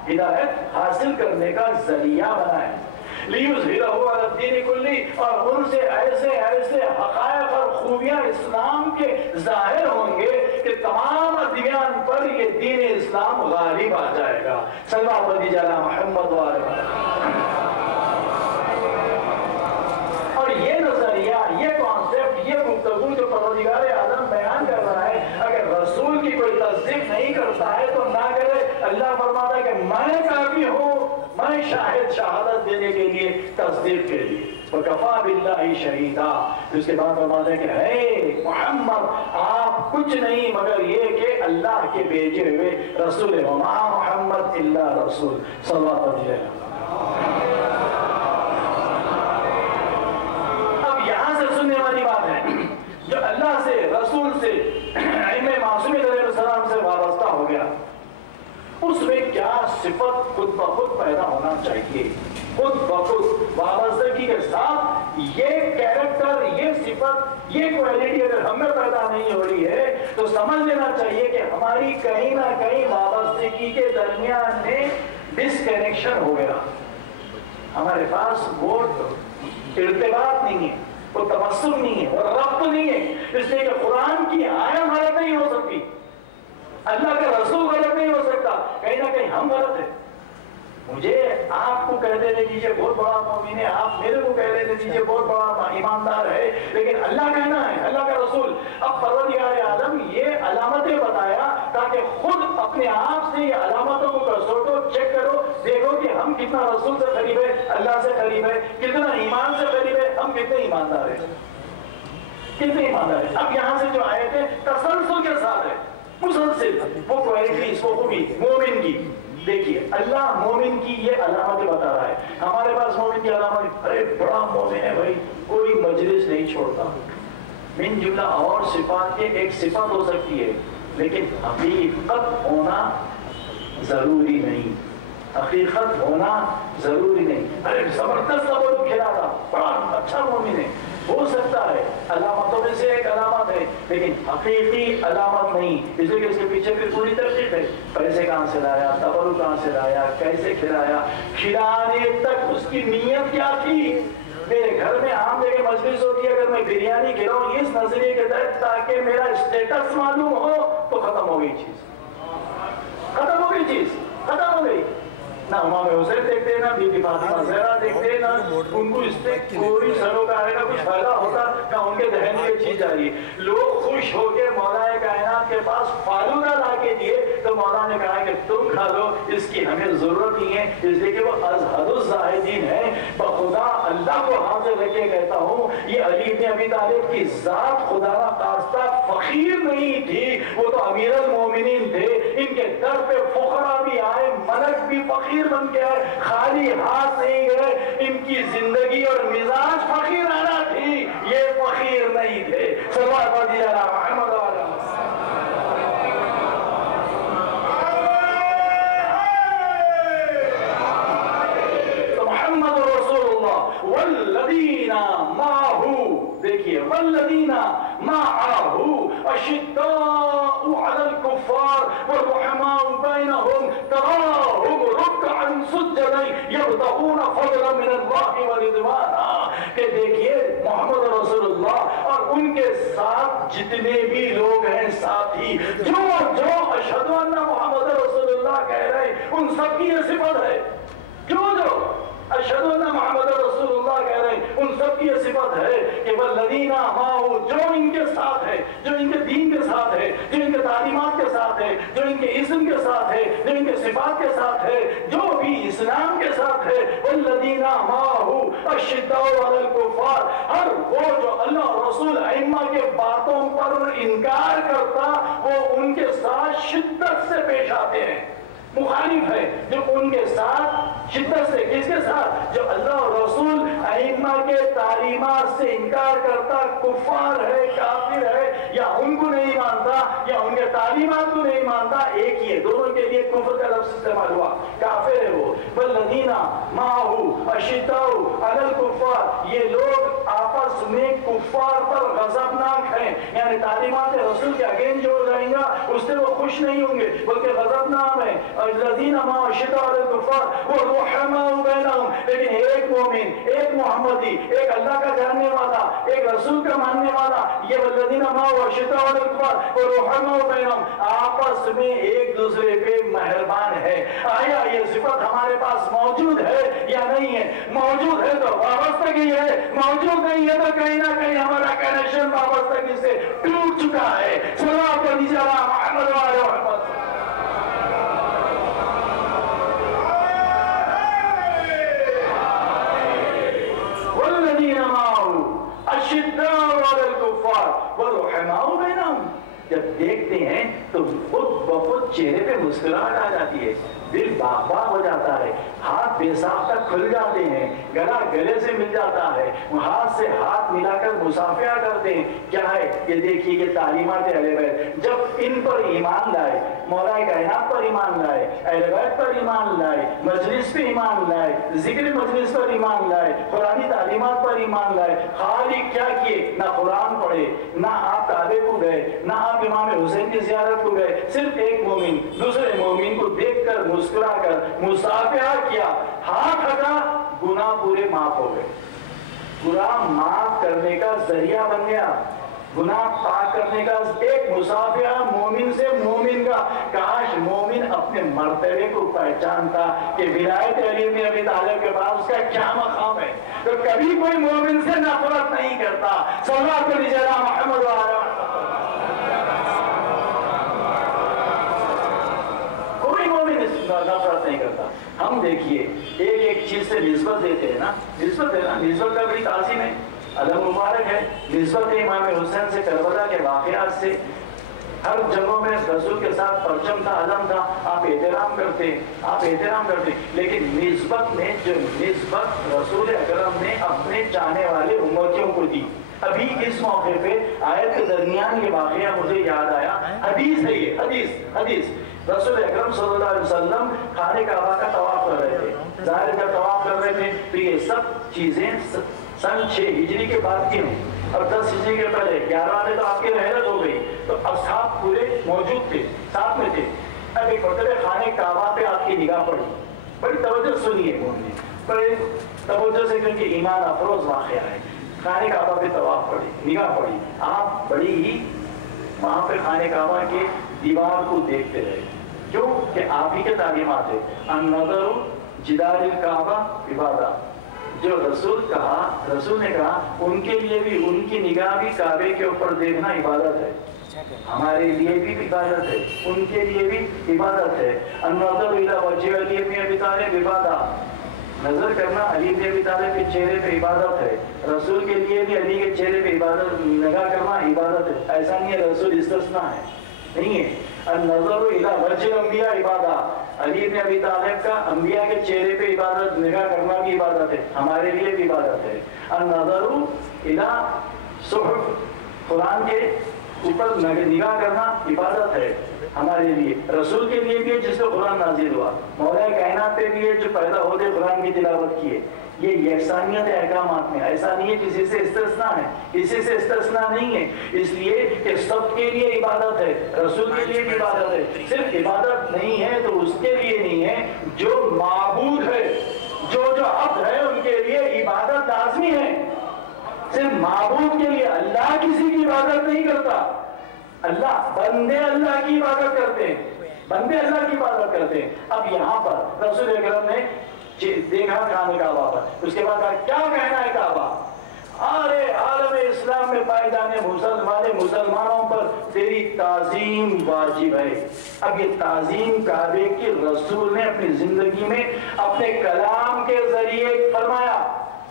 ہدایت حاصل کرنے کا ذریعہ بنائے. لیظہرہ علی الدین کلہ، اور ان سے ایسے ایسے حقائق اور خوبیاں اسلام کے ظاہر ہوں گے کہ تمام ادیان پر یہ دین اسلام غالب آ جائے گا. صلوات علی محمد وعلیہ. اور یہ نظریہ، یہ کانسیپٹ، یہ گفتگو جو پروردگار عالم بیان کر رہا ہے، اگر رسول کی کوئی تصدیق نہیں کرتا ہے تو نہ کرے. اللہ فرماتا ہے کہ میں کافی ہوں شاہد شہادت دینے کے لیے، تصدیق کے لیے. وَكَفَى بِاللَّهِ شَهِيدًا. اس کے بعد فرماتے ہیں کہ اے محمد آپ کچھ نہیں مگر یہ کہ اللہ کے بھیجے ہوئے رسول ہیں. وَمَا مُحَمَّدٌ إِلَّا رَسُولٌ صلی اللہ علیہ وسلم. اب یہاں سے سننے والی بات ہے جو اللہ سے، رسول سے، ائمہ معصومین علیہ السلام سے وابستہ ہو گیا، اس میں کیا صفت خود بخود پیدا ہونا چاہیے. خود بخود وابستگی کے ساتھ یہ کیریکٹر، یہ صفت، یہ کوالٹی اگر ہم میں پیدا نہیں ہو رہی ہے تو سمجھ لینا چاہیے کہ ہماری کہیں نہ کہیں وابستگی کے درمیان میں ڈسکنیکشن ہو گیا. ہمارے پاس وہ ارتباط نہیں ہے، وہ تبسم نہیں ہے، وہ ربط نہیں ہے. اس لیے کہ قرآن کی آیت غلط نہیں ہو سکتی، اللہ کا رسول غلط نہیں ہو سکتا، کہیں نہ کہیں ہم غلط ہیں. مجھے آپ کو کہہ دینے دیجیے بہت بڑا مومن ہے، آپ میرے کو کہہ دینے دیجیے بہت بڑا ایماندار ہے، لیکن اللہ کہنا ہے، اللہ کا رسول. اب پروردگار عالم یہ علامتیں بتایا تاکہ خود اپنے آپ سے یہ علامتوں کو کسوٹو، چیک کرو، دیکھو کہ ہم کتنا رسول سے قریب ہے، اللہ سے قریب ہے، کتنا ایمان سے قریب ہے، ہم کتنے ایماندار ہیں، کتنے ایماندار ہیں. اب یہاں سے جو آیتیں تسلسل کے ساتھ ہے، مسلسل، وہ کوالٹیز، وہ خوبی مومن کی. دیکھیے اللہ مومن کی یہ علامتیں بتا رہا ہے. ہمارے پاس مومن کی علامت، ارے بڑا مومن ہے بھائی، کوئی مجلس نہیں چھوڑتا. من جملہ اور صفات کے ایک صفت ہو سکتی ہے لیکن حقیقت ہونا ضروری نہیں. حقیقت ہونا ضروری نہیں. ارے زبردست وہ کھلا رہا، بڑا اچھا مومن ہے، ہو سکتا ہے، علامتوں میں سے ایک علامت ہے لیکن حقیقی علامت نہیں. اس لیے کہ اس کے پیچھے پھر پوری تحقیق ہے. پیسے کہاں سے لایا، تبرک کہاں سے لایا، کیسے کھلایا، کھلانے تک اس کی نیت کیا تھی. میرے گھر میں عام جگہ مجلس ہوتی ہے، اگر میں بریانی کھلاؤں اس نظریے کے تحت تاکہ میرا اسٹیٹس معلوم ہو تو ختم ہو گئی چیز، ختم ہو گئی چیز، ختم ہو گئی. نہ امام حسین دیکھتے، نہ بی بی فاطمہ زہرا دیکھتے، نہ ان کو اس سے کوئی سروکار ہے، نہ کچھ فائدہ ہوتا، نہ ان کے ذہن میں چیز آ رہی ہے. لوگ خوش ہو کے مولا کائنات کے پاس فالودہ لا کے دیے تو مولا نے کہا کہ تم کھا لو، اس کی ہمیں ضرورت نہیں ہے. اس لیے کہ وہ ازہد الزاہدین ہے. بخدا اللہ کو حاضر رکھ کے کہتا ہوں، یہ علی بن ابی طالب کی ذات خدا نہ خواستہ فقیر نہیں تھی، وہ تو امیر المومنین تھے. ان کے در پہ فقراء بھی آئے، ملک بھی فقیر بن کے آئے، خالی ہاتھ نہیں گئے. ان کی زندگی اور مزاج فقیرانہ تھی، یہ فقیر نہیں تھے. صلوات علی محمد محمد رسول اللہ والذین معہ. دیکھیے والذین معہ اشداء علی الکفار والرحماء بینہم تراہم رکعا سجدا یبتغون فضلا من اللہ ورضوانا. کہ دیکھیے محمد رسول اللہ اور ان کے ساتھ جتنے بھی لوگ ہیں ساتھی، جو اشہد ان محمد رسول اللہ کہہ رہے ہیں، ان سب کی یہ صفت ہے. جو اشہد ان محمد رسول اللہ کہہ رہے ہیں، ان سب کی یہ صفت ہے کہ والذین معہ، جو ان کے ساتھ ہے، جو ان کے دین کے ساتھ ہے، جو ان کے تعلیمات کے ساتھ ہے، جو ان کے اسم کے ساتھ ہے، جو ان کے صفات کے ساتھ ہے، جو بھی اسلام کے ساتھ ہے. والذین معہ اشداء علی الکفار، ہر وہ جو اللہ اور رسول ائمہ کے باتوں پر انکار کرتا وہ ان کے ساتھ شدت سے پیش آتے ہیں. مخالف ہے جو ان کے ساتھ شدت سے، کس کے ساتھ؟ جو اللہ اور رسول ائمہ کے تعلیمات سے انکار کرتا، کفار ہے، کافر ہے، یا ان کو نہیں مانتا یا ان کے تعلیمات کو نہیں مانتا. ایک ہی ہے، دونوں کے لیے کفر کا لفظ استعمال ہوا، کافر ہے وہ. والذین معہ اشداء علی الکفار، یہ لوگ آپس میں کفار پر غضبناک ہیں، یعنی تعلیمات رسول کے اگین جو ہو جائیں گا اس سے وہ خوش نہیں ہوں گے بلکہ غضبناک ہیں. الذین معہ اشداء علی الکفار والرحماء بینہم. لیکن ایک مومن، ایک محمدی، ایک اللہ کا جاننے والا، ایک رسول کا ماننے والا، یہ والذین معہ اشداء علی الکفار والرحماء بینہم آپس میں ایک دوسرے پہ مہربان ہے. آیا یہ صفت ہمارے پاس موجود ہے یا نہیں ہے؟ موجود ہے تو وابستگی ہے، موجود نہیں ہے تو کہیں نہ کہیں ہمارا کنیکشن وابستگی سے ٹوٹ چکا ہے. صلوات علی محمد وعلی محمد. وَرُحَمَاءُ بَيْنَهُمْ، جب دیکھتے ہیں تو خود بخود چہرے پہ مسکراہٹ آ جاتی ہے، دل باغ باغ ہو جاتا ہے، ہاتھ بے ساختہ کھل جاتے ہیں، گلا گلے سے مل جاتا ہے، ہاتھ سے ہاتھ ملا کر مصافحہ کرتے ہیں۔ کیا ہے یہ دیکھیے کہ تعلیمات اہل بیت، جب ان پر ایمان لائے، مولا کائنات پر ایمان لائے، اہل بیت پر ایمان لائے، مجلس پہ ایمان لائے، ذکر مجلس پر ایمان لائے، قرآنی تعلیمات پر ایمان لائے، خالی کیا کیے؟ نہ قرآن پڑھے، نہ آپ کعبے کو گئے، نہ آپ امام حسین کی زیارت کو گئے، صرف ایک مومن دوسرے مومن کو دیکھ کر مسکرا کر مصافحہ کیا، ہاتھ ہٹا، گناہ پورے معاف ہو گئے۔ گناہ معاف کرنے کا ذریعہ بن گیا، گناہ پاک کرنے کا ایک مصافحہ مومن سے مومن کا۔ کاش مومن اپنے مرتبے کو پہچانتا کہ ولایت علی بن ابی طالب کے بعد اس کا کیا مقام ہے، تو کبھی کوئی مومن سے نفرت نہیں کرتا۔ صلوات علی محمد وعلی نفرت نہیں کرتا۔ ہم دیکھیے ایک ایک چیز سے نسبت دیتے ہیں نا، نسبت ہے نا، نسبت کا بڑی تعظیم ہے، علم مبارک ہے، نسبت ہے امام حسین سے، کربلا کے واقعات سے، ہر جگہوں میں رسول کے ساتھ پرچم تھا، علم تھا، آپ احترام کرتے، لیکن نسبت میں جو نسبت رسول اکرم نے اپنے چاہنے والے امتیوں کو دی۔ ابھی اس موقع پہ آیت کے درمیان یہ واقعہ مجھے یاد آیا، حدیث ہے یہ، حدیث رسول اکرم صلی اللہ علیہ وسلم خانہ کعبہ کا طواف کر رہے تھے، ظاہر کا طواف کر رہے تھے، تو یہ سب چیزیں سن 6 ہجری کے بعد کی ہیں، اور 10 ہجری کے پہلے 11 میں تو آپ کی رحلت ہو گئی، تو اصحاب پورے موجود تھے، ساتھ میں تھے۔ اب ایک مرتبہ خانہ کعبہ پہ آپ کی نگاہ پڑی، بڑی توجہ سنیے، بڑی توجہ سے، کیونکہ ایمان افروز واقعہ ہے۔ خانہ کعبہ پہ طواف پڑی، نگاہ پڑی، آپ بڑی ہی وہاں پہ خانہ کعبہ کے دیوار کو دیکھتے رہے، کیوں کہ آپ ہی کے تعلیمات ہے، النظر جدار الکعبہ عبادہ، جو رسول نے کہا ان کے لیے بھی، ان کی نگاہ بھی کعبے کے اوپر دیکھنا عبادت ہے، ہمارے لیے بھی عبادت ہے، ان کے لیے بھی عبادت ہے۔ النظر الی وجہ علی بن ابی طالب عبادہ، نظر کرنا علی بن ابی طالب کے چہرے پہ عبادت ہے، رسول کے لیے بھی علی کے چہرے پہ عبادت، نگاہ کرنا عبادت ہے۔ ایسا نہیں ہے رسول استثناء ہے، نہیں ہے۔ النظر الی وجہ انبیاء عبادہ، علی بن ابی طالب کا انبیاء کے چہرے پہ عبادت، نگاہ کرنا بھی عبادت ہے، ہمارے لیے بھی عبادت ہے۔ النظر الی صحف، قرآن کے اوپر نگاہ کرنا عبادت ہے ہمارے لیے، رسول کے لیے بھی ہے جس کو قرآن نازل ہوا، مولا کائنات پہ بھی ہے جو پیدا ہوتے قرآن کی تلاوت کیے۔ یہ یکسانیت احکامات میں، ایسا نہیں ہے کسی سے استثناء ہے، کسی سے استثناء نہیں ہے، اس لیے کہ سب کے لیے عبادت ہے، رسول کے لیے بھی عبادت ہے۔ صرف عبادت نہیں ہے تو اس کے لیے نہیں ہے، جو معبود ہے، جو عبد ہے ان کے لیے عبادت لازمی ہے۔ صرف معبود کے لیے، اللہ کسی کی عبادت نہیں کرتا، بندے اللہ کی عبادت کرتے ہیں، بندے اللہ کی عبادت کرتے ہیں۔ اب یہاں پر رسول اکرم نے دیکھا خانہ کعبہ پر، اس کے بعد کیا کہنا ہے کعبہ، ارے عالم اسلام میں پائیدان مسلمانوں پر تیری تعظیم واجب ہے۔ اب یہ تعظیم کعبے کے رسول نے اپنی زندگی میں اپنے کلام کے ذریعے فرمایا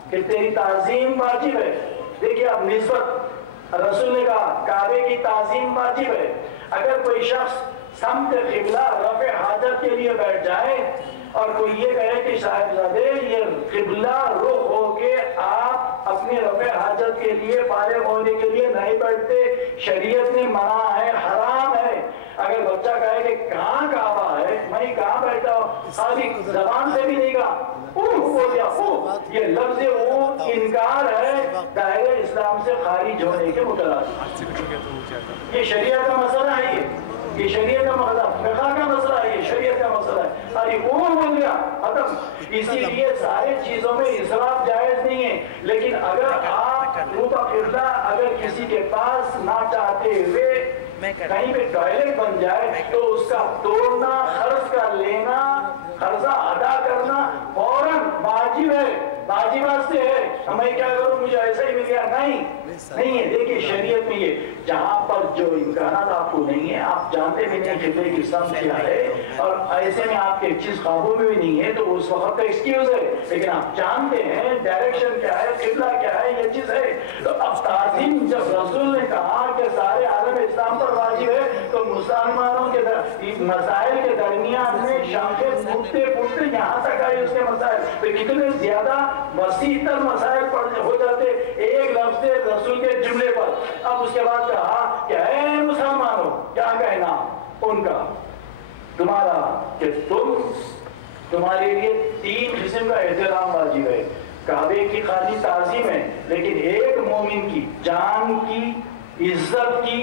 کہ تیری تعظیم واجب ہے۔ دیکھیے اب نسبت، رسول نے کہا کعبے کی تعظیم واجب ہے۔ اگر کوئی شخص سمت قبلہ رفع حاجت کے لیے بیٹھ جائے اور کوئی یہ کہے کہ صاحبزادے یہ قبلہ رخ ہو کے آپ اپنے رفع حاجت کے لیے فارغ ہونے کے لیے نہیں بیٹھتے، شریعت نے منع ہے، حرام ہے۔ اگر بچہ کہے کہ کہاں کعبہ ہے، میں کہاں بیٹھا ہوں، خالی زبان سے بھی نہیں کہا بول دیا، یہ لفظ انکار ہے، دائرہ اسلام سے خارج ہونے کے مترادف۔ یہ شریعت کا مسئلہ ہے، یہ شریعت کا مسئلہ، فقہ کا مسئلہ ہے، یہ شریعت کا مسئلہ ہے۔ ارے وہ بول گیا ختم۔ اسی لیے سارے چیزوں میں اسراف جائز نہیں ہے، لیکن اگر آپ قبلہ اگر کسی کے پاس نہ چاہتے ہوئے کہیں پہ ٹوائلٹ بن جائے تو اس کا توڑنا، قرض کا لینا، قرضہ ادا کرنا فوراً واجب ہے، واجبات سے ہے۔ ہمیں کیا کروں، مجھے ایسا ہی مل گیا، نہیں ہے۔ دیکھیے شریعت میں یہ جہاں پر جو امکانات آپ کو نہیں ہے، آپ جانتے بھی نہیں قبلے کی سمت کیا ہے، اور ایسے میں آپ کے ایک چیز قابو میں بھی نہیں ہے تو اس وقت کا ایکسکیوز ہے، لیکن آپ جانتے ہیں ڈائریکشن کیا ہے، قبلہ کیا ہے، یہ چیز ہے۔ تو اب تعظیم جب رسول نے کہا کہ واجب ہے تو مسلمانوں کے مسائل کے درمیان میں شاخیں پھوٹتے پھوٹتے یہاں تک آئی اس کے مسائل، تو کتنے زیادہ وسیع تر مسائل ہو جاتے ایک لفظ رسول کے جملے پر۔ اب اس کے بعد کہا کہ اے مسلمانوں، کیا کہنا ان کا تمہارا کہ تمہارے لیے 3 قسم کا احترام واجب ہے۔ کعبے کی خالی تعظیم ہے، لیکن ایک مومن کی جان کی، عزت کی،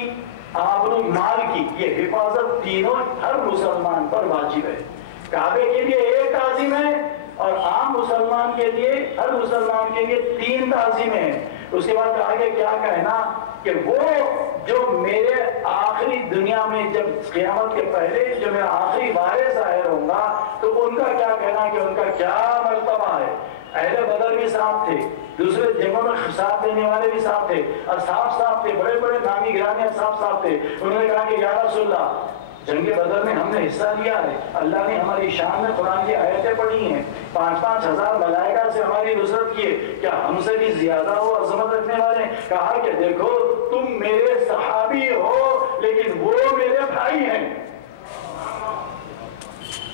آبرو مال کی یہ حفاظت تینوں ہر مسلمان پر واجب ہے۔ کعبے کے لیے ایک تعظیم ہے اور عام مسلمان کے لیے، ہر مسلمان کے لیے 3 تعظیمیں ہیں۔ اس کے بعد آگے کیا کہنا کہ وہ جو میرے آخری دنیا میں جب قیامت کے پہلے جو میرا آخری وارث ظاہر ہوں گا تو ان کا کیا کہنا کہ ان کا کیا مرتبہ ہے۔ اہل بدر بھی ساتھ تھے، دوسرے جنگوں میں ساتھ دینے والے بھی ساتھ تھے، اصحاب ساتھ تھے، بڑے بڑے نامی گرامی اصحاب ساتھ تھے۔ انہوں نے کہا کہ یا رسول اللہ، جنگ بدر میں ہم نے حصہ لیا ہے، اللہ نے ہماری شان میں قرآن کی آیتیں پڑھی ہیں، 5,000 5,000 ملائکہ سے ہماری نصرت کی ہے، کیا ہم سے بھی زیادہ ہو عظمت رکھنے والے ہیں؟ کہا کہ دیکھو تم میرے صحابی ہو لیکن وہ میرے بھائی ہیں،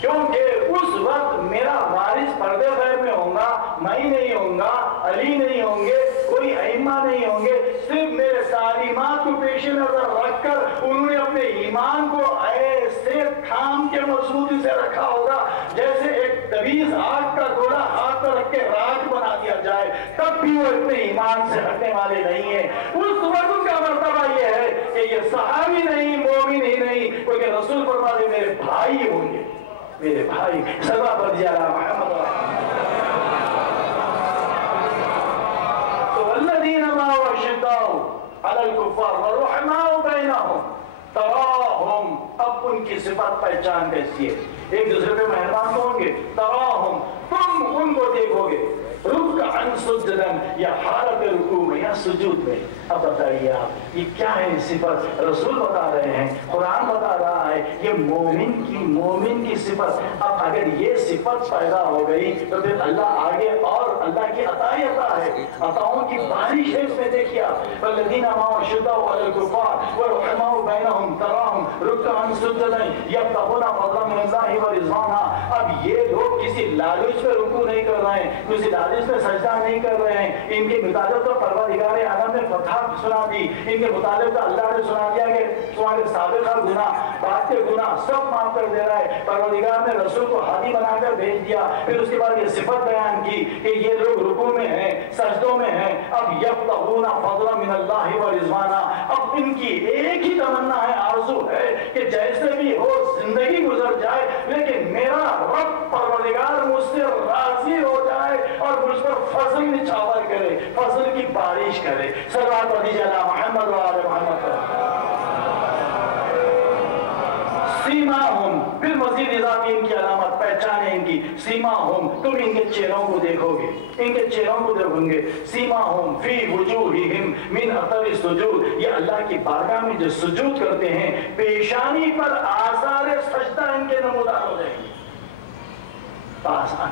کیونکہ اس وقت میرا وارث پردے غیب میں ہوں گا، میں نہیں ہوں گا، علی نہیں ہوں گے، کوئی ائمہ نہیں ہوں گے، صرف میرے تعلیمات کو پیش نظر رکھ کر انہوں نے اپنے ایمان کو ایسے تھام کے مضبوطی سے رکھا ہوگا جیسے ایک تبیز آگ کا گولا ہاتھ پر رکھ کے راکھ بنا دیا جائے، تب بھی وہ اپنے ایمان سے ہٹنے والے نہیں ہیں۔ اس وقت کا مرتبہ یہ ہے کہ یہ صحابی نہیں، مومن ہی نہیں، کیونکہ رسول فرماتے میرے بھائی ہوں گے، میرے بھائی۔ صلی اللہ علیہ محمد تو والذین معه اشداء علی الکفار والرحماء بینہم تراہم، اب ان کی صفت پہچان کیسی ہے؟ ایک دوسرے پہ مہربان ہوں گے، تراہم تم ان کو دیکھو گے، رکعن سجدن یا حالت رکوع میں یا سجود میں۔ اب بتائیے آپ یہ کیا ہے صفت؟ رسول بتا رہے ہیں، قرآن بتا رہا ہے، یہ مومن کی صفت۔ اب اگر یہ صفت پیدا ہو گئی تو پھر اللہ آگے اور اللہ کی عطا ہی عطا ہے، عطاؤں کی بارش ہے اس میں۔ دیکھیے آپ والذین معه اشداء علی الکفار ورحماء بینہم تراہم رکعا سجدا یبتغون فضلا من اللہ ورضوانا۔ اب یہ لوگ کسی لالچ پہ رکوع نہیں کر رہے ہیں، کسی لالچ پہ سجدہ نہیں کر رہے ہیں، ان کے مطابق تو پروردگار عالم نے فتح سنا دی، ان کے مطابق تو اللہ نے سنا دیا کہ تمہارے سابقہ گناہ، بعد کے گناہ سب معاف کر دے رہا ہے۔ پروردگار نے رسول کو ہادی بنا کر بھیج دیا، پھر اس کے بعد یہ صفت بیان کی کہ یہ لوگ رکوع میں ہیں، سجدوں میں ہیں۔ اب یبتغون فضلا من اللہ ورضوانا، اب ان کی ایک ہی تمنا ہے، آرزو ہے کہ جیسے بھی ہو زندگی گزر جائے لیکن میرا رب پروردگار مجھ سے راضی ہو جائے اور مجھ پر فضل نچھاور کرے، فضل کی بارش کرے۔ صلوات علی محمد و آل محمد۔ سیماہم، پھر مزید اضافی ان کی علامت پہچانے ان کی، سیماہم تم ان کے چہروں کو دیکھو گے، ان کے چہروں کو دیکھو گے، سیماہم فی وجوہہم من اثر السجود، یہ اللہ کی بارگاہ میں جو سجود کرتے ہیں پیشانی پر آثار سجدہ ان کے نمودار ہو جائیں گے،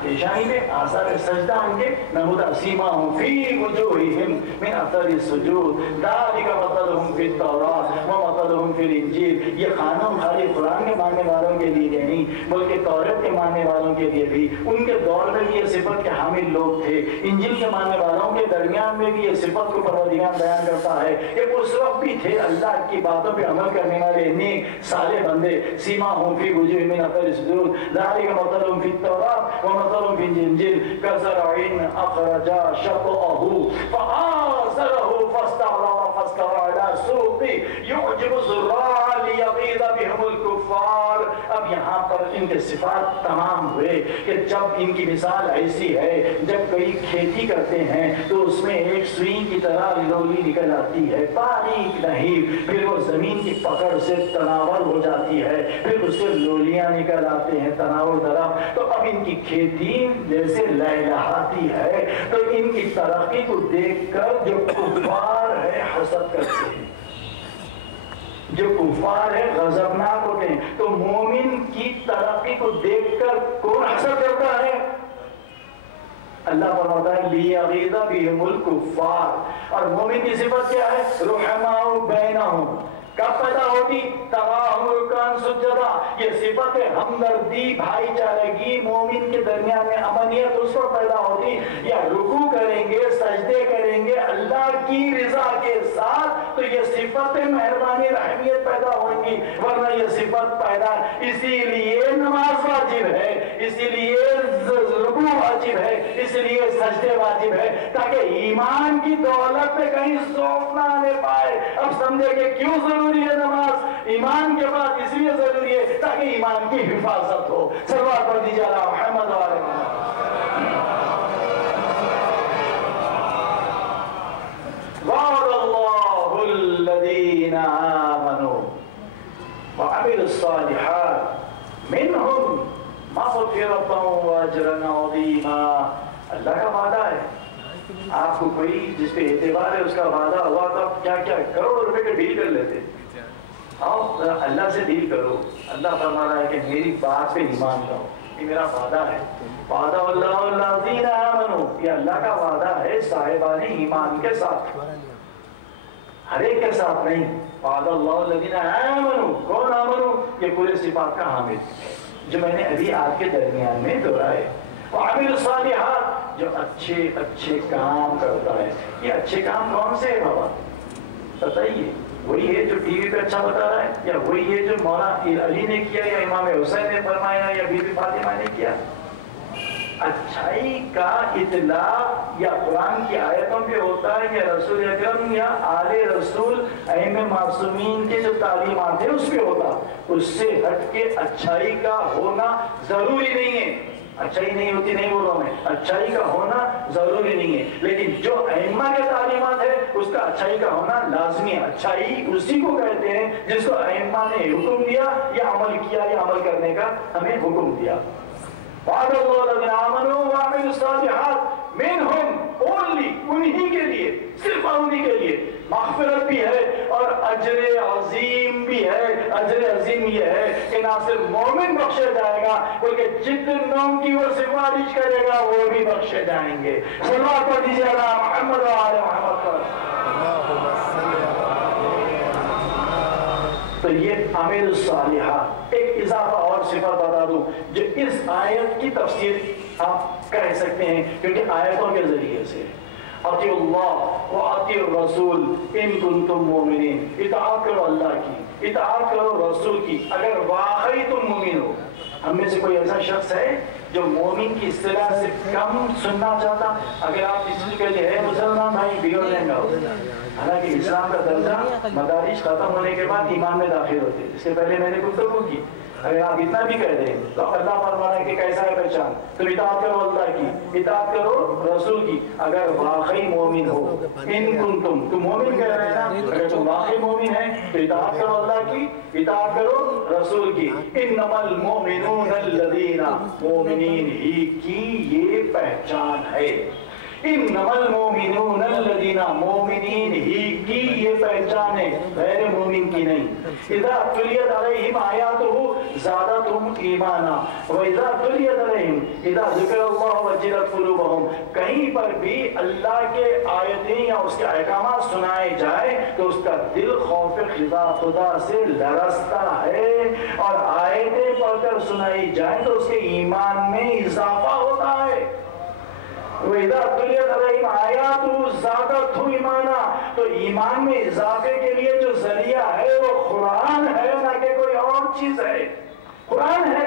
پیشانی میں آثار سجدہ ان کے نمودار۔ سیماہم فی وجوہہم من اثر السجود ذالک مثلہم فی التوراۃ ومثلہم فی الانجیل، یہ قانون خالی قرآن کے ماننے والوں کے لیے نہیں بلکہ تورات کے ماننے والوں کے لیے بھی، ان کے دور میں بھی یہ صفت کے حامل لوگ تھے، انجیل کے ماننے والوں کے درمیان میں بھی یہ صفت کو پروردگار بیان کرتا ہے کہ اس وقت بھی تھے اللہ کی باتوں پہ عمل کرنے والے نیک صالح بندے۔ سیماہم فی وجوہہم من اثر السجود ذالک مثلہم فی التوراۃ ومثلهم في الإنجيل كزرع أخرج شطأه فآزره فاستوى على سوقه يعجب الزراع ليغيظ بهم الكفار۔ اب یہاں پر ان کے صفات تمام ہوئے کہ جب ان کی مثال ایسی ہے، جب کوئی کھیتی کرتے ہیں تو اس میں ایک سوئی کی طرح لولی نکل آتی ہے، باریک نہیں، پھر وہ زمین کی پکڑ سے تناور ہو جاتی ہے، پھر اس سے لولیاں نکل آتے ہیں، تناور درخت۔ تو اب ان کی کھیتی جیسے لہلہاتی ہے تو ان کی ترقی کو دیکھ کر جو کفار ہے حسد کرتے ہیں، جو کفار ہے غضبناک ہوتے ہیں۔ تو مومن کی ترقی کو دیکھ کر کون حسد کرتا ہے؟ اللہ فرماتا ہے لیغیظ بہم الکفار، اور مومن کی صفت کیا ہے؟ رحماء بینہم، کب پیدا ہوتی؟ تراہم رکعا سجدا، یہ صفت ہمدردی بھائی چارگی مومن کے درمیان میں امنیت اس پر پیدا ہوتی یا رکوع کریں گے سجدے کریں گے اللہ کی رضا کے ساتھ، تو یہ صفت مہربانی رحمیت پیدا ہوں گی، ورنہ یہ صفت پیدا، اسی لیے نماز واجب ہے، اسی لیے رکوع واجب ہے، اس لیے سجدے واجب ہے، تاکہ ایمان کی دولت میں کہیں ذوق نہ آنے پائے۔ اب سمجھے کہ کیوں ضروری ہے نماز؟ ایمان کے بعد اس لیے ضروری ہے تاکہ ایمان کی حفاظت ہو۔ صلوات پڑھ دیجیے علی محمد و آل محمد۔ وعد اللہ الذین آمنوا وعملوا الصالحات منہم مغفرۃ واجرا عظیما۔ اللہ کا وعدہ ہے، آپ کو کوئی جس پہ اعتبار ہے اس کا وعدہ ہوا تو آپ کیا کیا کروڑ روپے کے ڈیل کر لیتے، آؤ اللہ سے ڈیل کرو۔ اللہ فرما رہا ہے کہ میری بات پہ ایمان لاؤ، یہ میرا وعدہ ہے۔ وعدہ اللہ الذین آمنوا، یہ اللہ کا وعدہ ہے صاحبان ایمان کے ساتھ، ہر ایک کے ساتھ نہیں۔ وعدہ اللہ الذین آمنوا، کون آمنوا؟ یہ پورے صفات کا حامل جو میں نے ابھی آپ کے درمیان میں دہرائے۔ وعمل الصالحات، جو اچھے اچھے کام کرتا ہے۔ یہ اچھے کام کون سے ہے بابا؟ بتائیے، وہی ہے جو ٹی وی پہ اچھا بتا رہا ہے، یا وہی ہے جو مولانا علی نے کیا یا امام حسین نے فرمایا یا بی بی فاطمہ نے کیا؟ اچھائی کا اطلاق یا قرآن کی آیتوں پہ ہوتا ہے، یا رسول اکرم یا آل رسول ائمہ معصومین کے جو تعلیمات ہیں اس پہ ہوتا، اس سے ہٹ کے اچھائی کا ہونا ضروری نہیں ہے۔ اچھائی نہیں ہوتی نہیں بول رہا ہوں میں، اچھائی کا ہونا ضروری نہیں ہے، لیکن جو ائمہ کے تعلیمات ہے اس کا اچھائی کا ہونا لازمی ہے۔ اچھائی اسی کو کہتے ہیں جس کو ائمہ نے حکم دیا یا عمل کیا یا عمل کرنے کا ہمیں حکم دیا۔ وعد اللہ الذین آمنوا وعملوا الصالحات منہم، اونلی انہی کے لیے، صرف انہی کے لیے مغفرت بھی ہے اور اجر عظیم بھی ہے۔ اجر عظیم یہ ہے کہ نہ صرف مومن بخشے جائے گا بلکہ جتنوں کی وہ سفارش کرے گا وہ بھی بخشے جائیں گے۔ صلوات پڑھ دیجیے علی محمد و آل محمد پر۔ تو یہ عامل الصالحات، ایک اضافہ اور صفت بتا دوں جو اس آیت کی تفسیر آپ کہہ سکتے ہیں کیونکہ آیتوں کے ذریعے سے، اطیعوا اللہ واطیعوا الرسول ان کنتم مومنین، اطاعت کرو اللہ کی، اطاعت کرو رسول کی اگر واقعی تم مومن ہو۔ ہم میں سے کوئی ایسا شخص ہے جو مومن کی اصطلاح سے کم سننا چاہتا؟ اگر آپ اس کے لیے ہے مسلمان بھائی بگڑ جائیں گا، حالانکہ اسلام کا درجہ مدارس ختم ہونے کے بعد ایمان میں داخل ہوتے ہیں، اس سے پہلے میں نے گفتگو کی۔ اگر آپ اتنا بھی کہہ دیں تو اللہ فرما رہا ہے کہ کیسا ہے پہچان، تم اطاعت کرو اللہ کی، اطاعت کرو رسول کی اگر واقعی مومن ہو۔ ان کنتم، تم مومن کہہ رہے ہیں نا، اگر تم واقعی مومن ہیں تو اطاعت کرو اللہ کی، اطاعت کرو رسول کی۔ انما المؤمنون الذین، مومنین ہی کی یہ پہچان ہے۔ انما المؤمنون الذین، مومنین ہی کی یہ پہچان ہے، غیر مومن کی نہیں۔ اذا تلیت علیہم آیاتہ زادتہم ایمانا واذا تلیت علیہم اذا ذکر اللہ وجلت قلوبہم، کہیں پر بھی اللہ کے آیتیں یا اس کے احکامات سنائے جائے تو اس کا دل خوف خدا سے لرزتا ہے، اور آیتیں پڑھ کر سنائی جائیں تو اس کے ایمان میں اضافہ ہوتا ہے۔ وَإِذَا تُلِيَتْ عَلَيْهِمْ آيَاتُهُ زَادَتْهُمْ ایمانا، تو ایمان میں اضافے کے لیے جو ذریعہ ہے وہ قرآن ہے، نہ کہ کوئی اور چیز ہے۔ قرآن ہے،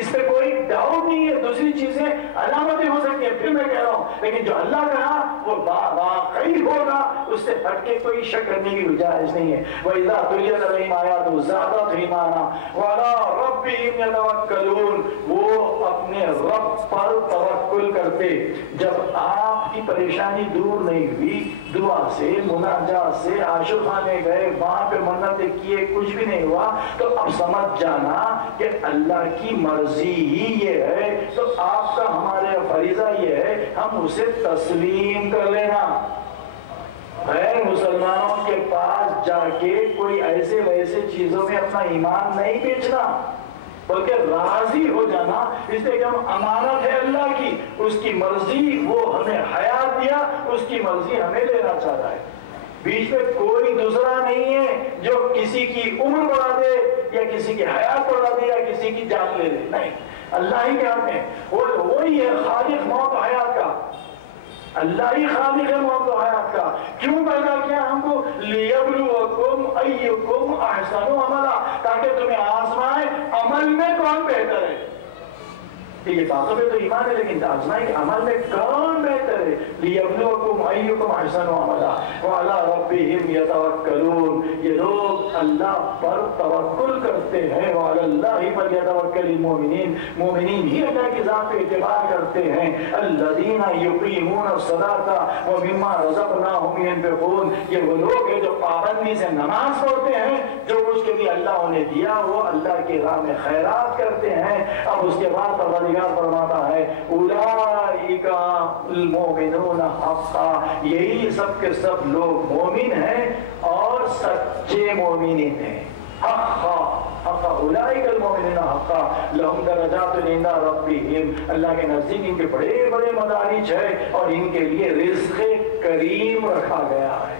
اس پہ کوئی ڈاؤٹ نہیں ہے۔ دوسری چیزیں علامتیں ہو سکتی ہیں، پھر میں کہہ رہا ہوں، لیکن جو اللہ کہا وہ واقعی ہوگا، اس سے ہٹ کے کوئی شک کرنے کی گنجائش نہیں ہے۔ وَإِذَا تُلِيَتْ عَلَيْهِمْ آيَاتُهُ زَادَتْهُمْ ایمانا وَعَلَىٰ رَبِّهِمْ يَتَوَكَّلُونَ، وہ اپنے رب پر توکل کرتے۔ جب آپ کی پریشانی دور نہیں ہوئی، دعا سے مناجات سے عاشق خانے گئے، وہاں پہ منتیں کیے، کچھ بھی نہیں ہوا، تو اب سمجھ جانا کہ اللہ کی مرضی ہی یہ ہے، تو آپ کا ہمارے فریضہ یہ ہے ہم اسے تسلیم کر لینا۔ غیر مسلمانوں کے پاس جا کے کوئی ایسے ویسے چیزوں میں اپنا ایمان نہیں بیچنا۔ بلکہ راضی ہو جانا، اس لیے کہ ہم امانت ہے اللہ کی، اس کی مرضی، وہ ہمیں حیات دیا، اس کی مرضی ہمیں لینا چاہتا ہے۔ بیچ میں کوئی دوسرا نہیں ہے جو کسی کی عمر بڑھا دے یا کسی کی حیات بڑھا دے یا کسی کی جان لے دے، نہیں، اللہ ہی کے ہاتھ میں۔ وہی ہے خالق موت و حیات کا، اللہ ہی خالق ہے موت و حیات کا۔ کیوں پیدا کیا ہم کو؟ لیبلوکم ایکم احسن عملا، تاکہ تمہیں آزمائے عمل میں کون بہتر ہے۔ یہ باتوں پہ تو ایمان ہے، لیکن آزمائے کہ عمل میں کون بہتر ہے۔ لیبلوکم ایکم احسن عملا وعلی ربہم یتوکلون، یہ لوگ اللہ پر توکل کرتے ہیں۔ وعلی اللہ فلیتوکل المؤمنین، مومنین ہی اللہ کی ذات پہ اعتبار کرتے ہیں۔ الذین یقیمون الصلاۃ ومما رزقناہم ینفقون، یہ وہ لوگ ہیں جو پابندی سے نماز پڑھتے ہیں، جو کچھ کے بھی اللہ انہیں دیا وہ اللہ کی راہ میں خیرات کرتے ہیں۔ اب اس کے بعد پروردگار فرماتا ہے اولئک المؤمنون حقا، یہی سب کے سب لوگ مومن ہیں اور سچے مومنین ہیں۔ حقا حقا اولئک المؤمنون حقا لہم درجات عند ربہم، اللہ کے نزدیک ان کے بڑے بڑے مدارج ہے اور ان کے لیے رزق کریم رکھا گیا ہے۔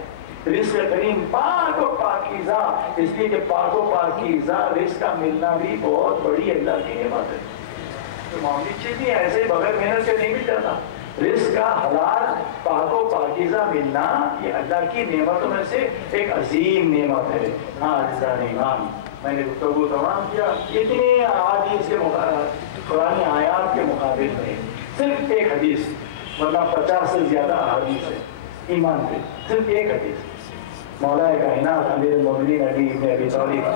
رزق کریم پاک و پاکیزہ، اس لیے کہ پاک و پاکیزہ رزق کا ملنا بھی بہت بڑی اللہ کی نعمت ہے۔ تو معمولی چیز نہیں، ایسے بغیر محنت سے نہیں مل جاتا۔ رزق کا حلال پاک و پاکیزہ ملنا یہ اللہ کی نعمتوں میں سے ایک عظیم نعمت ہے۔ ہاں عزیزان ایمان، میں نے گفتگو تمام کیا اتنے احادیث کے قرآن آیات کے مقابل میں صرف ایک حدیث، ورنہ 50 سے زیادہ احادیث ہے ایمان پہ، صرف ایک حدیث مولا کائنات امیر المومنین علی بن ابی طالب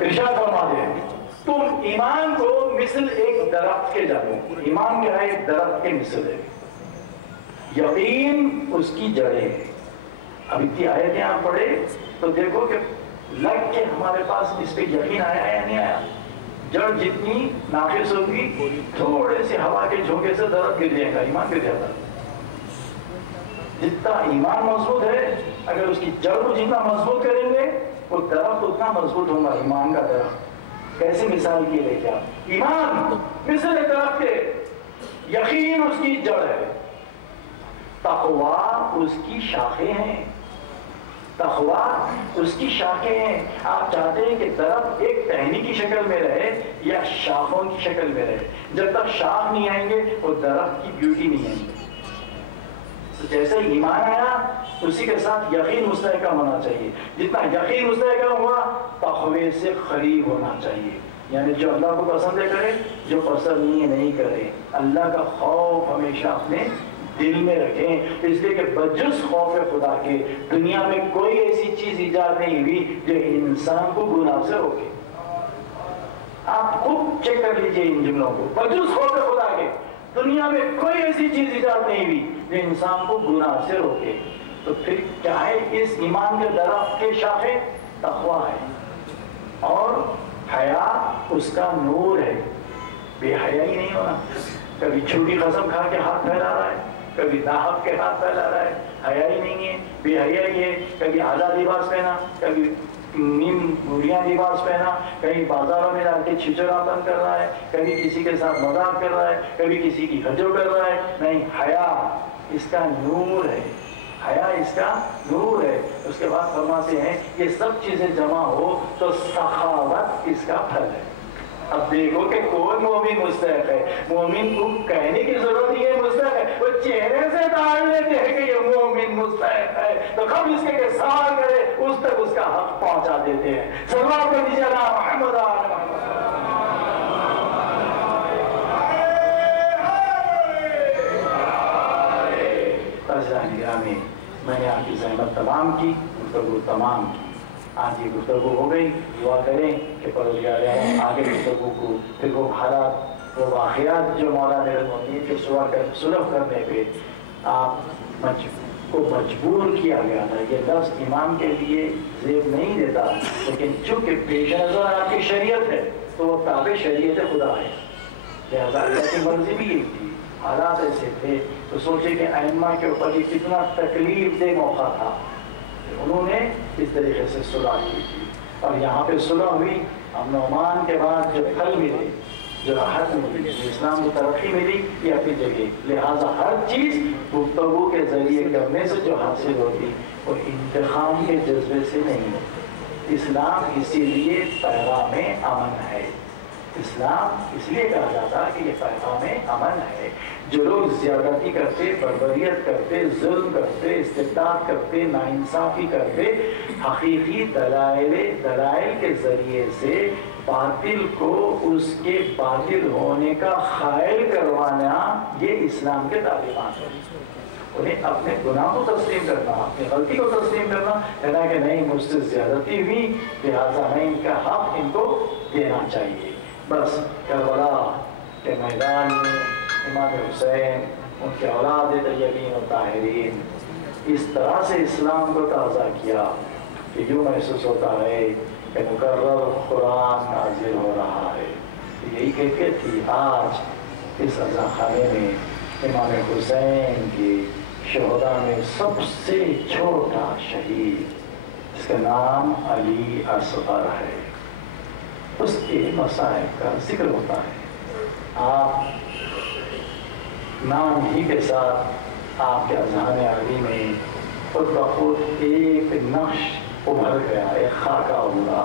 ارشاد فرماتے ہیں تم ایمان کو مثل ایک درخت کے جانو۔ ایمان کیا ہے؟ ایک درخت کے مثل ہے، یقین اس کی جڑیں ہیں۔ اب اتنی آیتیں آپ پڑھے تو دیکھو کہ لگ کے ہمارے پاس اس پہ یقین آیا یا نہیں آیا؟ جڑ جتنی ناقص ہوگی، تھوڑے سے ہوا کے جھونکے سے درخت گر جائے گا، ایمان گر جاتا ہے۔ جتنا ایمان مضبوط ہے، اگر اس کی جڑ کو جتنا مضبوط کریں گے وہ درخت اتنا مضبوط ہوگا، ایمان کا درخت۔ کیسے مثال کی ہے کیا؟ ایمان مثل درخت کے، یقین اس کی جڑ ہے، تقوی اس کی شاخیں ہیں، تقوی اس کی شاخیں ہیں۔ آپ چاہتے ہیں کہ درخت ایک ٹہنی کی شکل میں رہے یا شاخوں کی شکل میں رہے؟ جب تک شاخ نہیں آئیں گے وہ درخت کی بیوٹی نہیں آئیں گے۔ تو جیسے ایمان آیا اسی کے ساتھ یقین مستحکم ہونا چاہیے۔ جتنا یقین مستحکم ہوا تقوی سے قریب ہونا چاہیے، یعنی جو اللہ کو پسند ہے کرے، جو پسند نہیں کرے۔ اللہ کا خوف ہمیشہ اپنے دل میں رکھیں، اس لیے کہ بجز خوف خدا کے دنیا میں کوئی ایسی چیز ایجاد نہیں ہوئی جو انسان کو گناہ سے روکے۔ آپ خود چیک کر لیجئے ان جملوں کو، بجز خوف خدا کے دنیا میں کوئی ایسی چیز ایجاد نہیں ہوئی جو انسان کو گناہ سے روکے۔ تو پھر کیا ہے اس ایمان کے درخت کے شاخیں؟ تقوی ہے اور حیا اس کا نور ہے۔ بے حیا ہی نہیں ہونا، کبھی چھوٹی قسم کھا کے ہاتھ پھیلا رہا ہے، کبھی ناحق کے ہاتھ پھیلا رہا ہے، حیا ہی نہیں ہے، بے حیا ہی ہے۔ کبھی اعلیٰ لباس پہنا، کبھی نیم بوڑھیاں لباس پہنا، کہیں بازاروں میں جا کے چھچڑاپن کر رہا ہے، کبھی کسی کے ساتھ مذاق کر رہا ہے، کبھی کسی کی حجو کر رہا ہے۔ نہیں، حیا اس کا نور ہے، حیا اس کا نور ہے۔ اس کے بعد فرماتے ہیں یہ سب چیزیں جمع ہو تو سخاوت اس کا پھل ہے۔ اب دیکھو کہ کون مومن مستحق ہے، مومن کو کہنے کی ضرورت نہیں ہے مستحق ہے، وہ چہرے سے داڑ لیتے ہیں کہ یہ مومن مستحق ہے، تو کب اس کے سوال کرے اس تک اس کا حق پہنچا دیتے ہیں۔ سلام کر دیجیے اللہ محمد گرامی۔ میں نے آپ کی زحمت تمام کی، گفتگو تمام کی، آج یہ گفتگو ہو گئی۔ دعا کریں کہ پروردگار آگے گفتگو کو پھر وہ حالات، وہ واقعات جو مولا المومنین کے سلف کرنے پہ آپ کو مجبور کیا گیا تھا، یہ لفظ ایمان کے لیے زیب نہیں دیتا، لیکن چونکہ پیش نظر آپ کی شریعت ہے تو وہ تابع شریعت خدا ہے، لہذا اللہ کی مرضی بھی ایک تھی، حالات ایسے تھے۔ تو سوچے کہ ائمہ کے اوپر یہ کتنا تکلیف دہ موقع تھا، انہوں نے اس طریقے سے صلح کی تھی، اور یہاں پہ صلح ہوئی، امن و امان کے بعد جو پھل ملے، جو راحت ملی، جو اسلام کو ترقی ملی، یہ اپنی جگہ، لہٰذا ہر چیز گفتگو کے ذریعے کرنے سے جو حاصل ہوتی وہ انتقام کے جذبے سے نہیں ہوتی۔ اسلام اسی لیے پیغام امن ہے، اسلام اس لیے کہا جاتا ہے کہ یہ پیغام امن ہے۔ جو لوگ زیادتی کرتے، بربریت کرتے، ظلم کرتے، استبداد کرتے، ناانصافی کرتے، حقیقی دلائل کے ذریعے سے باطل کو اس کے باطل ہونے کا خائل کروانا، یہ اسلام کے تعلیمات ہیں۔ انہیں اپنے گناہ کو تسلیم کرنا، اپنی غلطی کو تسلیم کرنا، کہنا کہ نہیں مجھ سے زیادتی ہوئی، لہٰذا میں ان کا حق ان کو دینا چاہیے۔ بس کربلا کے میدان میں امام حسین، ان کے اولاد طیبین و طاہرین، اس طرح سے اسلام کو تازہ کیا کہ یوں محسوس ہوتا ہے کہ مکرر قرآن نازل ہو رہا ہے۔ یہی کیفیت تھی آج اس عزا خانے میں امام حسین کی شہداء میں سب سے چھوٹا شہید، جس کا نام علی اصغر ہے، اس کے مصائب کا ذکر ہوتا ہے۔ آپ نام ہی کے ساتھ آپ کے اذہان علی میں خود بخود ایک نقش ابھر گیا، ایک خاکہ ابھرا،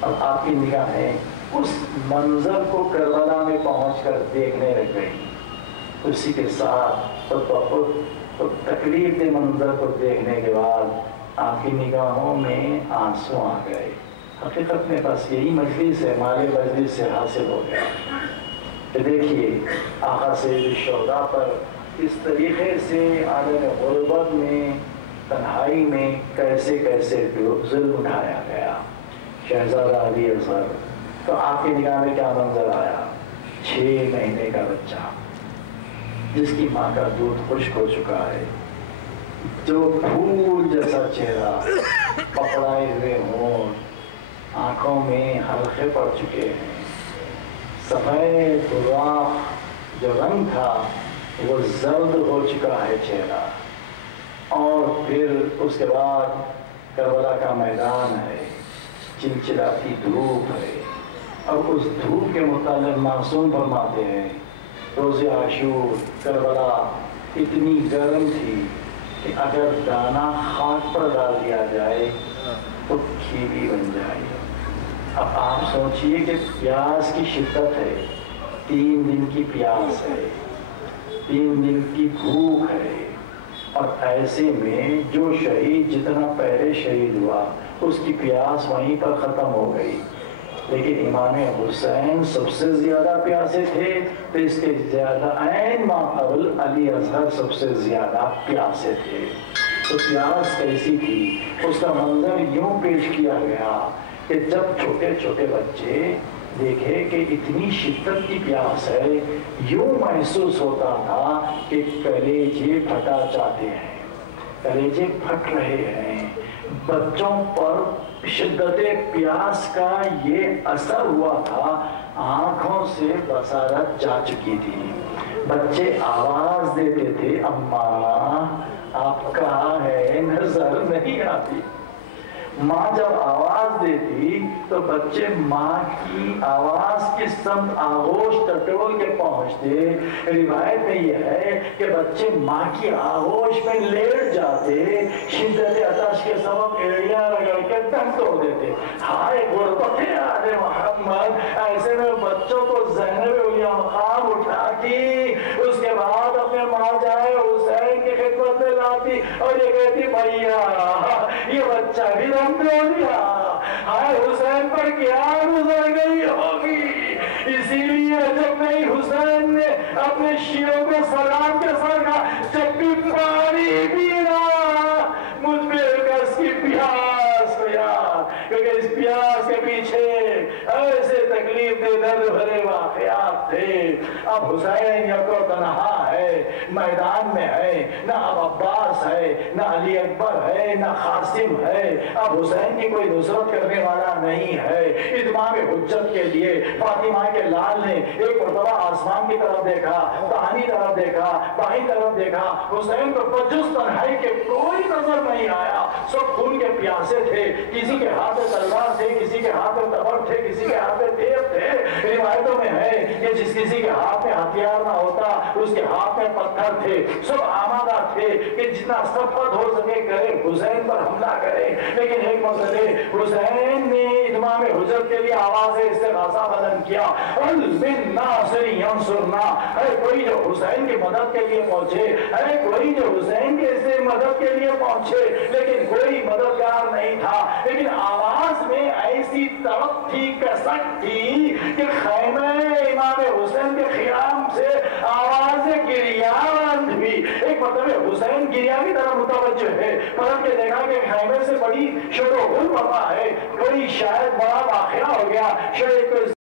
اور آپ کی نگاہیں اس منظر کو کربلا میں پہنچ کر دیکھنے لگ گئی۔ اسی کے ساتھ خود بخود تکلیف دہ منظر کو دیکھنے کے بعد آپ کی نگاہوں میں آنسو آ گئے۔ حقیقت میں بس یہی مجلس ہے، مال مجلس سے حاصل ہو گیا کہ دیکھیے آقا سید الشہداء پر اس طریقے سے عالم غربت میں، تنہائی میں کیسے کیسے ظلم اٹھایا گیا۔ شہزادہ علی اصغر، تو آپ کی نگاہ میں کیا منظر آیا؟ 6 مہینے کا بچہ جس کی ماں کا دودھ خشک ہو چکا ہے، جو پھول جیسا چہرہ، پکڑائے ہوئے ہونٹ، آنکھوں میں حلقے پڑ چکے ہیں، سفید سوراخ جو رنگ تھا وہ زرد ہو چکا ہے چہرہ، اور پھر اس کے بعد کربلا کا میدان ہے، چلچلاتی دھوپ ہے، اور اس دھوپ کے متعلق معصوم فرماتے ہیں روز عاشور کربلا اتنی گرم تھی کہ اگر دانہ خاک پر ڈال دیا جائے تو کھیلی بن جائے۔ اب آپ سوچئے کہ پیاس کی شدت ہے، 3 دن کی پیاس ہے، 3 دن کی بھوک ہے، اور ایسے میں جو شہید جتنا پہلے شہید ہوا اس کی پیاس وہیں پر ختم ہو گئی، لیکن امام حسین سب سے زیادہ پیاسے تھے، تو اس کے زیادہ عین ماقبل علی اصغر سب سے زیادہ پیاسے تھے۔ تو پیاس کیسی تھی؟ اس کا منظر یوں پیش کیا گیا کہ جب چھوٹے چھوٹے بچے دیکھے کہ اتنی شدت کی پیاس ہے، یوں محسوس ہوتا تھا کہ کلیجے پھٹا چاہتے ہیں، کلیجے پھٹ رہے ہیں۔ بچوں پر شدت پیاس کا یہ اثر ہوا تھا، آنکھوں سے بصارت جا چکی تھی۔ بچے آواز دیتے تھے، اماں آپ کہاں ہیں، نظر نہیں آتی۔ ماں جب آواز دیتی تو بچے ماں کی آواز کی سمت آغوش ٹٹول کے پہنچتے۔ روایت میں یہ ہے کہ بچے ماں کی آغوش میں لیٹ جاتے، شدت عطش کے سبب ایڑیاں رگڑ کے دم توڑ دیتے۔ ہائے غربت آل محمد! ایسے میں بچوں کو زینب اولیاء مقام اٹھاتی، اس کے بعد اپنے ماں جائے حسین کی خدمت میں لاتی اور یہ کہتی بھیا یہ بچہ بھی دم توڑ دیا، ہائے حسین پر کیا گزر گئی ہوگی۔ اسی لیے جب نہیں حسین نے اپنے شیروں کو سلام کے سر کا، جب بھی پانی پینا مجھ پہ کس کی پیاس کو یاد، کیونکہ اس پیاس کے پیچھے ایسے تکلیف دے درد بھرے واقعات تھے۔ اب حسین یکو تنہا ہے، میدان میں ہے، نہ اب عباس ہے، نہ علی اکبر ہے، نہ قاسم ہے، اب حسین کی کوئی نصرت کرنے والا نہیں ہے۔ اتمام حجت کے لیے فاطمہ کے لال نے ایک مرتبہ آسمان کی طرف دیکھا، داہنی طرف دیکھا، بائیں طرف دیکھا، حسین کو بجز تنہائی کے کوئی نظر نہیں آیا، سب خون کے پیاسے تھے، کسی کے ہاتھ میں تلوار تھے، کسی کے ہاتھ میں تبر تھے، کسی کے ہاتھ میں تیر تھے۔ روایتوں میں ہے کہ جس کسی کے ہاتھ میں ہتھیار نہ ہوتا اس کے ہاتھ میں پتھر تھے، سب آمادہ تھے کہ جتنا سخت ہو سکے کرے، حسین پر حملہ کرے۔ لیکن ایک مسئلے، حسین نے اتمام حجت کے لیے آواز استغاثہ بلند کیا، قل من ناصر ینصرنا، اے کوئی جو حسین کی مدد کے لیے پہنچے، اے کوئی جو حسین کے سے مدد کے لیے پہنچے، لیکن کوئی مددگار نہیں تھا۔ لیکن آواز میں ایسی طرف تھی، کسک تھی کہ خیمہ امام حسین کے خیام سے آواز گریان بھی۔ ایک مطلب حسین گریا کی طرف متوجہ ہے، پلٹ کے دیکھا کہ خیمے سے بڑی شور و غل پڑا ہے، کوئی شاید بڑا واقعہ ہو گیا، شاید کوئی